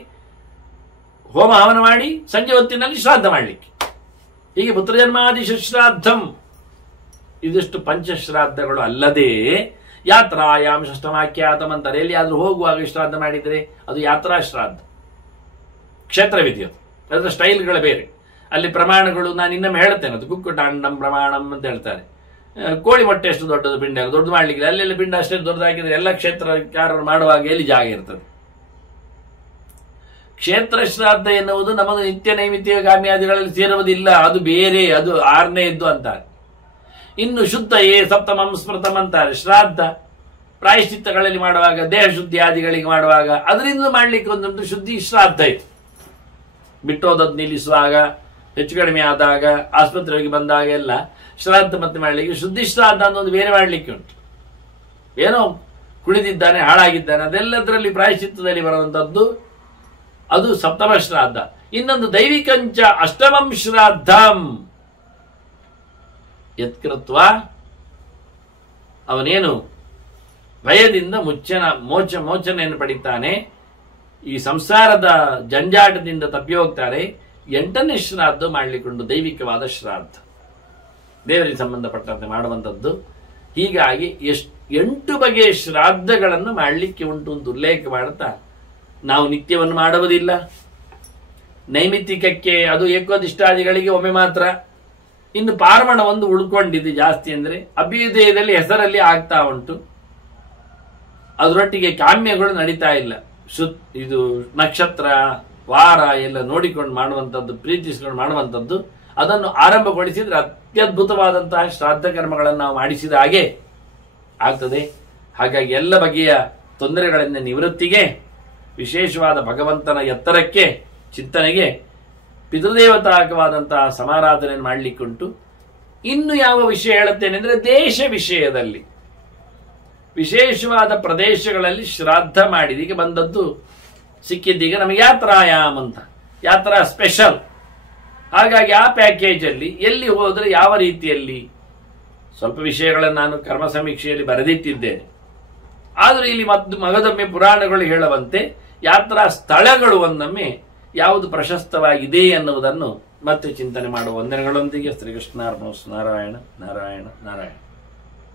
ಹೋಮ ಹವನ ಮಾಡಿ ಸಂಜೆ ಹೊತ್ತಿನಲ್ಲಿ ಶ್ರಾದ್ದ ಮಾಡಲಿಕ್ಕೆ. ಹೀಗೆ ಪುತ್ರಜನ್ಮಾದಿ ಶ್ರಾದ್ದಂ, ಇದಿಷ್ಟು ಪಂಚಶ್ರಾದ್ದಗಳು ಅಲ್ಲದೆ ಯಾತ್ರಾಯಾಮ್ ಷಷ್ಠಮಾಖ್ಯಾತಂ ಅಂತಾರೆ. ಎಲ್ಲಿಯಾದ್ರೂ ಹೋಗುವಾಗ ಶ್ರಾದ್ದ ಮಾಡಿದರೆ ಅದು ಯಾತ್ರಾ ಶ್ರಾದ್ದ, ಕ್ಷೇತ್ರ ವಿಧಿ. ಅದರ ಸ್ಟೈಲ್ಗಳು ಬೇರೆ, ಅಲ್ಲಿ ಪ್ರಮಾಣಗಳು ನಾನು ಇನ್ನೊಮ್ಮೆ ಹೇಳ್ತೇನೆ. ಅದು ಕುಕ್ಕುಟಾಂಡಂ ಪ್ರಮಾಣಂ ಅಂತ ಹೇಳ್ತಾರೆ. ಕೋಳಿ ಮೊಟ್ಟೆ ಎಷ್ಟು ದೊಡ್ಡದು ಪಿಂಡ, ದೊಡ್ಡದು ಮಾಡ್ಲಿಕ್ಕೆ ಅಲ್ಲೆಲ್ಲ ಪಿಂಡ ಅಷ್ಟೇ ದೊಡ್ಡದಾಗಿದ್ರೆ ಎಲ್ಲ ಕ್ಷೇತ್ರಕಾರರು ಮಾಡುವಾಗ ಎಲ್ಲಿ ಜಾಗ ಇರ್ತದೆ. ಕ್ಷೇತ್ರ ಶ್ರಾದ್ದ ಎನ್ನುವುದು ನಮಗೆ ನಿತ್ಯ ನೈಮಿತ್ಯ ಗಾಮ್ಯಾದಿಗಳಲ್ಲಿ ಸೇರುವುದಿಲ್ಲ, ಅದು ಬೇರೆ, ಅದು 6ನೇದ್ದು ಅಂತಾರೆ. ಇನ್ನು ಶುದ್ಧ ಸಪ್ತಮಂ ಸ್ಮೃತಂ ಅಂತಾರೆ. ಶ್ರಾದ್ದ ಪ್ರಾಯಶ್ಚಿತ್ತಗಳಲ್ಲಿ ಮಾಡುವಾಗ, ದೇಹ ಶುದ್ಧಿ ಆದಿಗಳಿಗೆ ಮಾಡುವಾಗ ಅದರಿಂದ ಮಾಡ್ಲಿಕ್ಕೆ ಒಂದೊಂದು ಶುದ್ಧಿ ಶ್ರಾದ್ದ ಇತ್ತು. ಬಿಟ್ಟೋದದ್ದು ನಿಲ್ಲಿಸುವಾಗ, ಹೆಚ್ಚು ಕಡಿಮೆ ಆದಾಗ, ಆಸ್ಪತ್ರೆ ಹೋಗಿ ಬಂದಾಗ ಎಲ್ಲ ಶ್ರಾದ್ದ ಮತ್ತೆ ಮಾಡಲಿಕ್ಕೆ ಶುದ್ಧಿ ಶ್ರಾದ್ದ ಅನ್ನೋದು ಬೇರೆ ಮಾಡಲಿಕ್ಕೆ ಉಂಟು. ಏನೋ ಕುಡಿದಿದ್ದಾನೆ, ಹಾಳಾಗಿದ್ದಾನೆ, ಅದೆಲ್ಲದರಲ್ಲಿ ಪ್ರಾಯಶ್ಚಿತ್ತದಲ್ಲಿ ಬರುವಂತದ್ದು ಅದು ಸಪ್ತಮ ಶ್ರಾದ್ದ. ಇನ್ನೊಂದು ದೈವಿಕಂಚ ಅಷ್ಟಮಂ ಶ್ರಾದ್ದಂ ಯತ್ಕೃತ್ವ, ಅವನೇನು ಭಯದಿಂದ ಮೋಚನೆಯನ್ನು ಪಡಿತಾನೆ, ಈ ಸಂಸಾರದ ಜಂಜಾಟದಿಂದ ತಪ್ಪಿ ಹೋಗ್ತಾರೆ. 8ನೇ ಶ್ರಾದ್ದ ಮಾಡಲಿಕ್ಕುಂಟು, ದೈವಿಕವಾದ ಶ್ರಾದ್ದ, ದೇವರಿಗೆ ಸಂಬಂಧಪಟ್ಟಂತೆ ಮಾಡುವಂಥದ್ದು. ಹೀಗಾಗಿ 8 ಬಗೆಯ ಶ್ರಾದ್ದಗಳನ್ನು ಮಾಡಲಿಕ್ಕೆ ಉಂಟು ಅಂತ ಉಲ್ಲೇಖ ಮಾಡುತ್ತಾ, ನಾವು ನಿತ್ಯವನ್ನು ಮಾಡುವುದಿಲ್ಲ, ನೈಮಿತ್ತಿಕಕ್ಕೆ ಅದು ಏಕೋದಿಷ್ಟಾದಿಗಳಿಗೆ ಒಮ್ಮೆ ಮಾತ್ರ. ಇನ್ನು ಪಾರ್ವಣ ಒಂದು ಉಳ್ಕೊಂಡಿದೆ ಜಾಸ್ತಿ, ಅಂದ್ರೆ ಅಭ್ಯುದಯದಲ್ಲಿ ಹೆಸರಲ್ಲಿ ಆಗ್ತಾ ಉಂಟು, ಅದರೊಟ್ಟಿಗೆ ಕಾಮ್ಯಗಳು ನಡೀತಾ ಇಲ್ಲ. ಇದು ನಕ್ಷತ್ರ ವಾರ ಎಲ್ಲ ನೋಡಿಕೊಂಡು ಮಾಡುವಂಥದ್ದು, ಪ್ರೀತಿಸಿಕೊಂಡು ಮಾಡುವಂಥದ್ದು, ಅದನ್ನು ಆರಂಭಗೊಳಿಸಿದ್ರೆ ಅತ್ಯದ್ಭುತವಾದಂತಹ ಶ್ರಾದ್ದ ಕರ್ಮಗಳನ್ನು ನಾವು ಮಾಡಿಸಿದ ಹಾಗೆ ಆಗ್ತದೆ. ಹಾಗಾಗಿ ಎಲ್ಲ ಬಗೆಯ ತೊಂದರೆಗಳಿಂದ ನಿವೃತ್ತಿಗೆ, ವಿಶೇಷವಾದ ಭಗವಂತನ ಎತ್ತರಕ್ಕೆ, ಚಿಂತನೆಗೆ ಪಿತೃದೇವತಾಕವಾದಂತಹ ಸಮಾರಾಧನೆಯನ್ನು ಮಾಡಲಿಕ್ಕುಂಟು. ಇನ್ನು ಯಾವ ವಿಷಯ ಹೇಳುತ್ತೇನೆ ಅಂದ್ರೆ, ದೇಶ ವಿಷಯದಲ್ಲಿ ವಿಶೇಷವಾದ ಪ್ರದೇಶಗಳಲ್ಲಿ ಶ್ರಾದ್ದ ಮಾಡಿದೀಗ ಬಂದದ್ದು ಸಿಕ್ಕಿದ್ದೀಗ ನಮಗೆ ಯಾತ್ರಾಯಾಮ್ ಅಂತ, ಯಾತ್ರಾ ಸ್ಪೆಷಲ್. ಹಾಗಾಗಿ ಆ ಪ್ಯಾಕೇಜ್ ಅಲ್ಲಿ ಎಲ್ಲಿ ಹೋದ್ರೆ ಯಾವ ರೀತಿಯಲ್ಲಿ ಸ್ವಲ್ಪ ವಿಷಯಗಳನ್ನು ನಾನು ಕರ್ಮ ಸಮೀಕ್ಷೆಯಲ್ಲಿ ಬರೆದಿಟ್ಟಿದ್ದೇನೆ. ಆದರೂ ಇಲ್ಲಿ ಮಗದೊಮ್ಮೆ ಪುರಾಣಗಳು ಹೇಳುವಂತೆ ಯಾತ್ರಾ ಸ್ಥಳಗಳು ಒಂದೊಮ್ಮೆ ಯಾವುದು ಪ್ರಶಸ್ತವಾಗಿದೆ ಎನ್ನುವುದನ್ನು ಮತ್ತೆ ಚಿಂತನೆ ಮಾಡುವ ವಂದನೆಗಳೊಂದಿಗೆ ಶ್ರೀಕೃಷ್ಣಾರ್ಪಣಮಸ್ತು. ನಾರಾಯಣ ನಾರಾಯಣ ನಾರಾಯಣ.